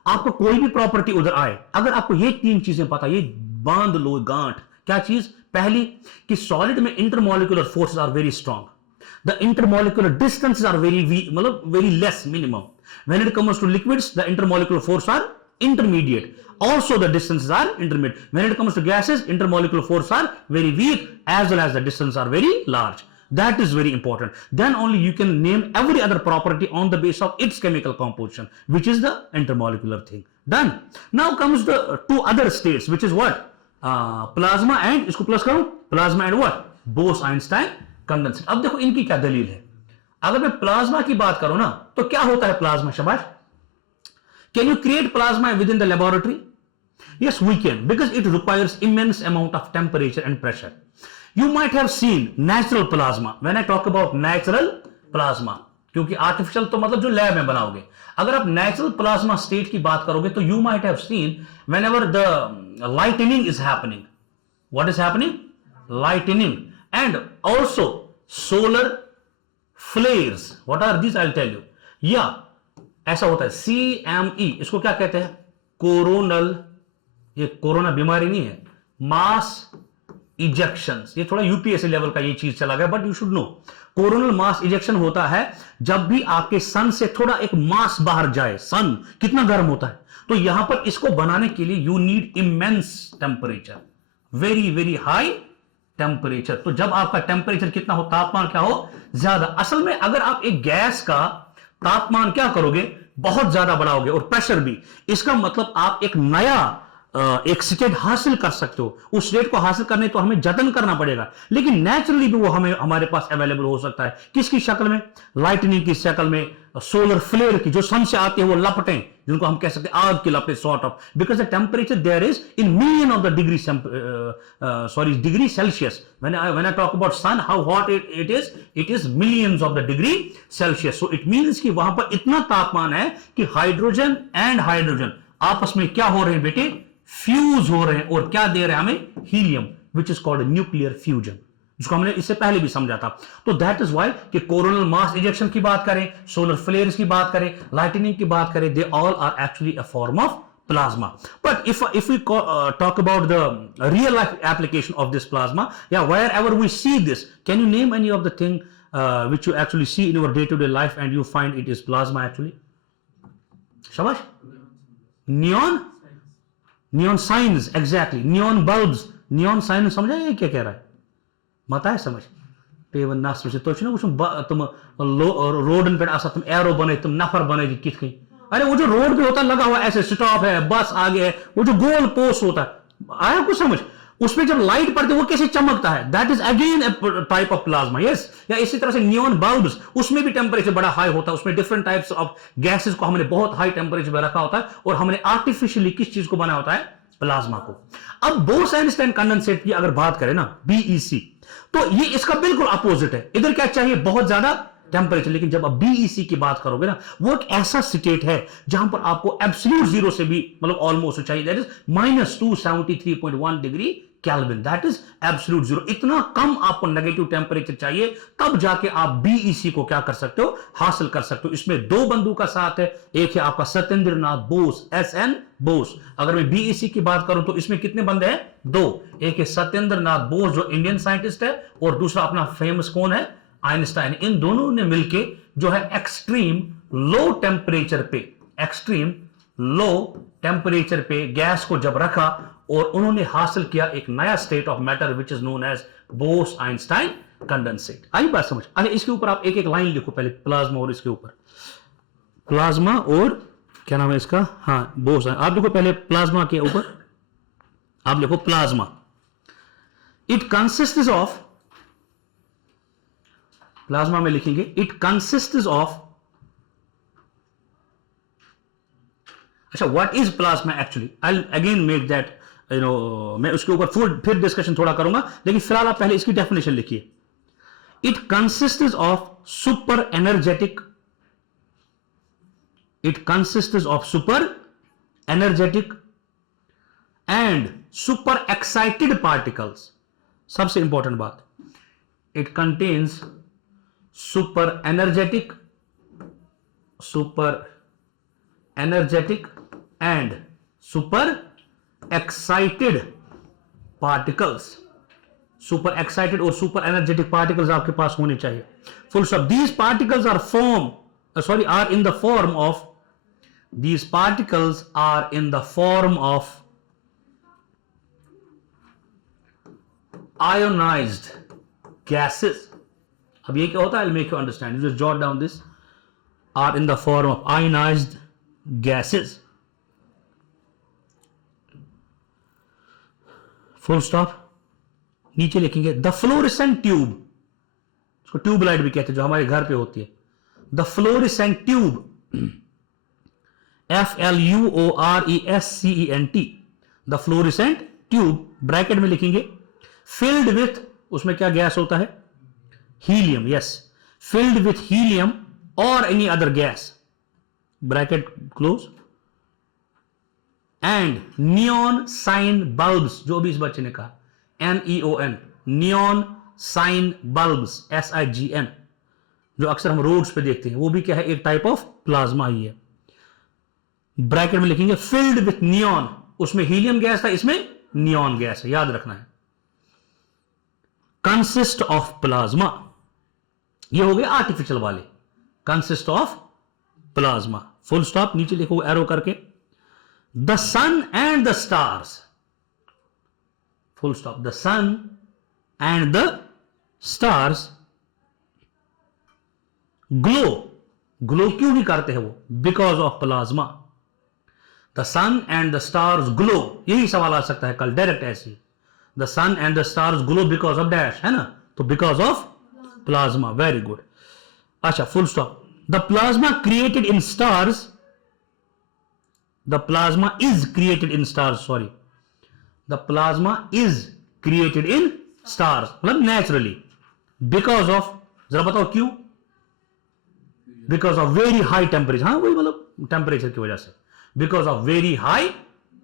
आपको कोई भी प्रॉपर्टी उधर आए, अगर आपको ये तीन चीजें पता, ये बांध लो गांठ। क्या चीज? पहली कि सॉलिड में intermolecular forces are very strong, the intermolecular distances are very weak, very less, minimum. When it comes to liquids, the intermolecular forces are intermediate, also the distances are intermediate. When it comes to gases, intermolecular forces are very weak, as well as the distances are very large. That is very important. Then only you can name every other property on the basis of its chemical composition, which is the intermolecular thing. Done. Now comes the two other states, which is what? Plasma and, इसको plus करूं, plasma and what? Bose-Einstein condensate. अब देखो इनकी क्या दलील है। अगर मैं प्लाज्मा की बात करूं ना, तो क्या होता है प्लाज्मा? शाबाश। Can you create plasma within the laboratory? Yes we can, because it requires immense amount of temperature and pressure. You might have seen natural plasma. When I talk about natural plasma, क्योंकि आर्टिफिशियल तो मतलब जो लैब में बनाओगे, अगर आप नेचुरल प्लाज्मा स्टेट की बात करोगे तो you might have scene whenever the lightning is happening. What is happening? Lightning. And also solar flares. What are these? I'll tell you. या ऐसा होता है CME, इसको क्या कहते हैं? कोरोनल, ये कोरोना बीमारी नहीं है, मास इजेक्शंस। ये थोड़ा यूपीएससी लेवल का ये चीज चला गया, but you should know coronal mass ejection होता है जब भी आपके सन से थोड़ा एक मास बाहर जाए। सन कितना गर्म होता है, तो यहां पर इसको बनाने के लिए you need immense temperature, very very high temperature. तो जब आपका टेम्परेचर कितना हो, तापमान क्या हो, ज्यादा। असल में अगर आप एक गैस का तापमान क्या करोगे, बहुत ज्यादा बढ़ाओगे, और प्रेशर भी, इसका मतलब आप एक नया एक स्टेट हासिल कर सकते हो। उस स्टेट को हासिल करने तो हमें जतन करना पड़ेगा, लेकिन नेचुरली भी वो हमें हमारे पास अवेलेबल हो सकता है। किसकी शक्ल में? लाइटनिंग की शक्ल में, सोलर फ्लेयर की, जो सन से आती है वो लपटें, जिनको हम कह सकते हैं आग की लपटें, sort of, because the temperature there is in million of the degree, degree Celsius. when I talk about sun, how hot it is millions of the degree Celsius. So it means कि वहां पर इतना तापमान है कि हाइड्रोजन एंड हाइड्रोजन आपस में क्या हो रहे हैं बेटे? फ्यूज हो रहे हैं। और क्या दे रहे हैं हमें? Helium, which is called nuclear fusion, जिसको हमने इससे पहले भी समझा था। तो दैट इज व्हाई कि कोरोनल मास इजेक्शन की बात करें, सोलर फ्लेयर्स की बात करें, लाइटनिंग की बात करें, they all are actually a form of plasma. But if we talk about the real life application of this plasma, yeah, wherever we see this, can you name any of the thing which you actually see in your day-to-day life and you find it is plasma actually? Shabash. Neon signs, exactly. Neon bulbs, neon signs, समझा ये क्या कह रहा है? मत है समझ? पेवन नास में से तो चुना कुछ तुम रोडन पे आसा तुम एरो बने, तुम नफर बने जी किस कहीं। अरे वो जो रोड पे होता है लगा हुआ ऐसे, स्टॉप है, बस आगे है, वो जो गोल पोस्ट होता है, आया कुछ समझ? उसमें जब लाइट पड़ती है वो कैसे चमकता है? That is again type of plasma. Yes. या इसी तरह से नियॉन बल्ब्स, उसमें भी टेम्परेचर बड़ा हाई होता है, उसमें डिफरेंट टाइप्स ऑफ गैसेस को हमने बहुत हाई टेम्परेचर में रखा होता है, और हमने आर्टिफिशियली किस चीज को बनाया होता है? प्लाज्मा को। अब बोस-आइंस्टाइन कंडेंसेट की अगर बात करें ना, BEC, तो ये इसका बिल्कुल अपोजिट है। इधर क्या चाहिए? बहुत ज्यादा टेम्परेचर। लेकिन जब आप BEC की बात करोगे ना, वो एक ऐसा स्टेट है जहां पर आपको एब्सोल्यूट जीरो से भी मतलब ऑलमोस्ट चाहिए, that is -273.1 degree kelvin, that is absolute zero. इतना कम आपको नेगेटिव टेम्परेचर चाहिए, तब जाके आप बीईसी को क्या कर सकते हो, हासिल कर सकते हो। इसमें दो बंदों का साथ है, एक है आपका सत्येंद्र नाथ बोस, SN बोस। अगर मैं बीईसी की बात करूं तो इसमें कितने बंदे हैं, दो। एक है सत्येंद्र नाथ बोस जो इंडियन साइंटिस्ट है, और दूसरा अपना फेमस कौन है, आइंस्टाइन। इन दोनों ने मिलके जो है एक्सट्रीम लो टेम्परेचर पे, एक्सट्रीम लो टेम्परेचर पे गैस को जब रखा, और उन्होंने हासिल किया एक नया state of matter which is known as Bose Einstein condensate. आई बात समझ? अरे इसके ऊपर आप एक एक लाइन लिखो पहले, प्लाज्मा और इसके ऊपर, प्लाज्मा और क्या नाम है इसका, हाँ बोस। आप लिखो पहले प्लाज्मा के ऊपर, आप लिखो plasma. It consist of, plasma में लिखेंगे इट कंसिस्ट ऑफ, अच्छा what is plasma actually, I again make that मैं उसके ऊपर फिर डिस्कशन थोड़ा करूंगा, लेकिन फिलहाल आप पहले इसकी डेफिनेशन लिखिए। It consist of super energetic, it consist of super energetic and super excited particles. सबसे इंपॉर्टेंट बात, it contains super energetic and super excited particles. Super excited और सुपर एनर्जेटिक पार्टिकल्स आपके पास होने चाहिए, full stop. These particles are are in the form of, these particles are in the form of ionized gases. अब ये क्या होता है, I'll make you understand. You just jot down this. Are in the form of ionized gases. Full stop. नीचे लिखेंगे the fluorescent tube. इसको ट्यूब लाइट भी कहते हैं, जो हमारे घर पे होती है। The fluorescent tube. FLUORESCENT, the fluorescent tube, bracket में लिखेंगे फिल्ड विथ, उसमें क्या गैस होता है, helium, yes, filled with helium और any other gas, bracket close, and neon sign bulbs, जो भी इस बच्चे ने कहा, NEON, neon sign bulbs, SIGN, जो अक्सर हम रोड्स पे देखते हैं, वो भी क्या है, एक टाइप ऑफ प्लाज्मा ही है। ब्रैकेट में लिखेंगे फिल्ड विथ नियॉन, उसमें हीलियम गैस था, इसमें नियॉन गैस है, याद रखना है। कंसिस्ट ऑफ प्लाज्मा, ये हो गए आर्टिफिशियल वाले, consist of plasma, full stop. नीचे लिखो एरो करके, the sun and the stars, full stop, the sun and the stars glow, glow क्यों ही करते हैं वो, because of plasma. The sun and the stars glow, यही सवाल आ सकता है कल डायरेक्ट ऐसे, the sun and the stars glow because of dash, है ना, तो because of plasma, very good. अच्छा full stop, the plasma created in stars, the plasma is created in stars, sorry, the plasma is created in stars, मतलब नेचुरली, बिकॉज ऑफ, जरा बताओ क्यों, because of very high temperature, हाँ वही मतलब टेम्परेचर की वजह से, because of very high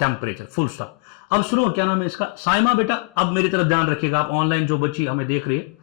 temperature, full stop. अब सुनो क्या नाम है इसका, साइमा बेटा अब मेरी तरफ ध्यान रखिएगा, आप ऑनलाइन जो बच्ची हमें देख रही है,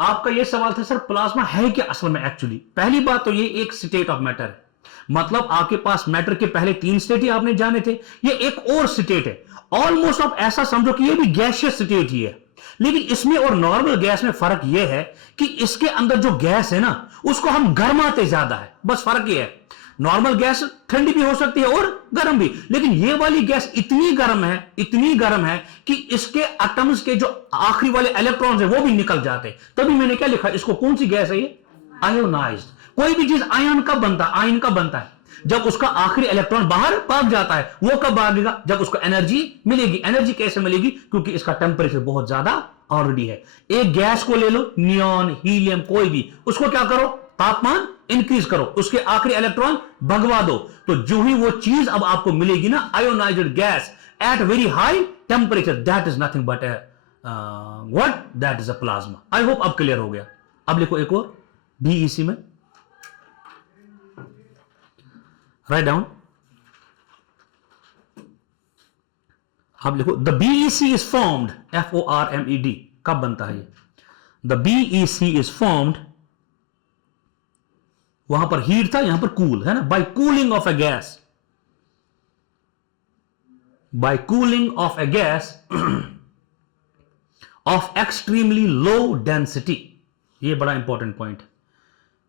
आपका यह सवाल था सर प्लाज्मा है क्या असल में एक्चुअली। पहली बात तो ये एक स्टेट ऑफ मैटर है, मतलब आपके पास मैटर के पहले 3 स्टेट ही आपने जाने थे, ये एक और स्टेट है, ऑलमोस्ट आप ऐसा समझो कि ये भी गैसियस स्टेट ही है, लेकिन इसमें और नॉर्मल गैस में फर्क यह है कि इसके अंदर जो गैस है ना, उसको हम गर्माते ज्यादा है, बस फर्क ये है। नॉर्मल गैस ठंडी भी हो सकती है और गर्म भी, लेकिन ये वाली गैस इतनी गर्म है, इतनी गर्म है कि इसके एटम्स के जो आखिरी वाले इलेक्ट्रॉन्स है वो भी निकल जाते हैं। तभी मैंने क्या लिखा, इसको कौन सी गैस है ये, आयोनाइज्ड। कोई भी चीज आयन कब बनता है, आयन कब बनता है, जब उसका आखिरी इलेक्ट्रॉन बाहर भाग जाता है। वो कब भागेगा, जब उसको एनर्जी मिलेगी। एनर्जी कैसे मिलेगी, क्योंकि इसका टेम्परेचर बहुत ज्यादा ऑलरेडी है। एक गैस को ले लो, नियॉन, हीलियम, कोई भी, उसको क्या करो, तापमान इंक्रीज करो, उसके आखिरी इलेक्ट्रॉन भगवा दो, तो जो ही वो चीज अब आपको मिलेगी ना, ionised gas at very high temperature, that is nothing but what, that is a plasma. I hope अब क्लियर हो गया। अब लिखो एक और बीईसी में, राइट डाउन। आप लिखो the BEC is formed, FORMED, कब बनता है ये? द बीईसी इज फॉर्म्ड, वहां पर हीट था, यहां पर कूल है ना, by cooling of a gas, by cooling of a gas of extremely low density. ये बड़ा important point.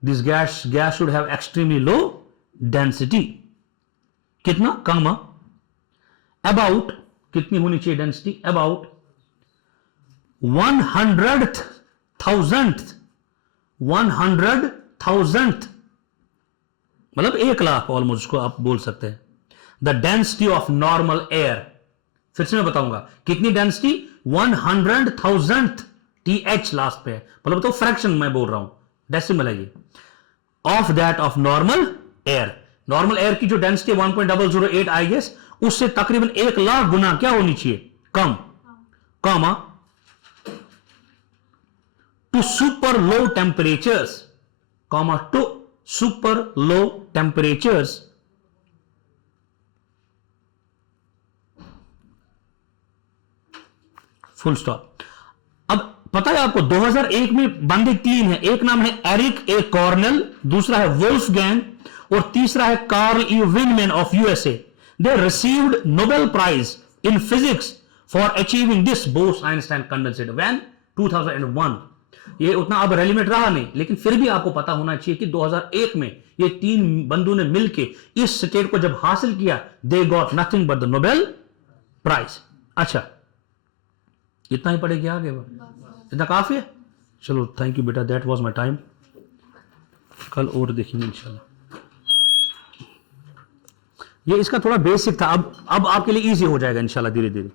This gas should have extremely low density. कितना? कम. अबाउट, कितनी होनी चाहिए डेंसिटी? अबाउट 100,000th, मतलब 1,00,000 ऑलमोस्ट को आप बोल सकते हैं. The density of normal air, फिर से मैं बताऊंगा कितनी डेंसिटी, 100,000th, TH लास्ट पे है, मतलब तो फ्रैक्शन मैं बोल रहा हूं, डेसिमल है ये, of that of normal air. Normal air की जो डेंसिटी 1.008 आई गेस, उससे तकरीबन 1,00,000 गुना क्या होनी चाहिए? कम. Comma to super low temperatures, comma to super low temperatures, full stop. अब पता है आपको 2001 में बंदे 3 हैं, एक नाम है एरिक ए कॉर्नेल, दूसरा है वोल्फगैंग और तीसरा है Carl E Wieman of USA. They received Nobel Prize in Physics for achieving this Bose-Einstein condensate when 2001. ये उतना अब रेलिवेंट रहा नहीं, लेकिन फिर भी आपको पता होना चाहिए कि 2001 में ये 3 बंदों ने मिलके इस स्टेट को जब हासिल किया, they got nothing but the Nobel Prize. अच्छा, इतना ही पढ़ेगी आगे, इतना काफी है. चलो थैंक यू बेटा, दैट वाज माय टाइम. कल और देखेंगे इंशाल्लाह. ये इसका थोड़ा बेसिक था, अब आपके लिए इजी हो जाएगा इंशाल्लाह धीरे धीरे.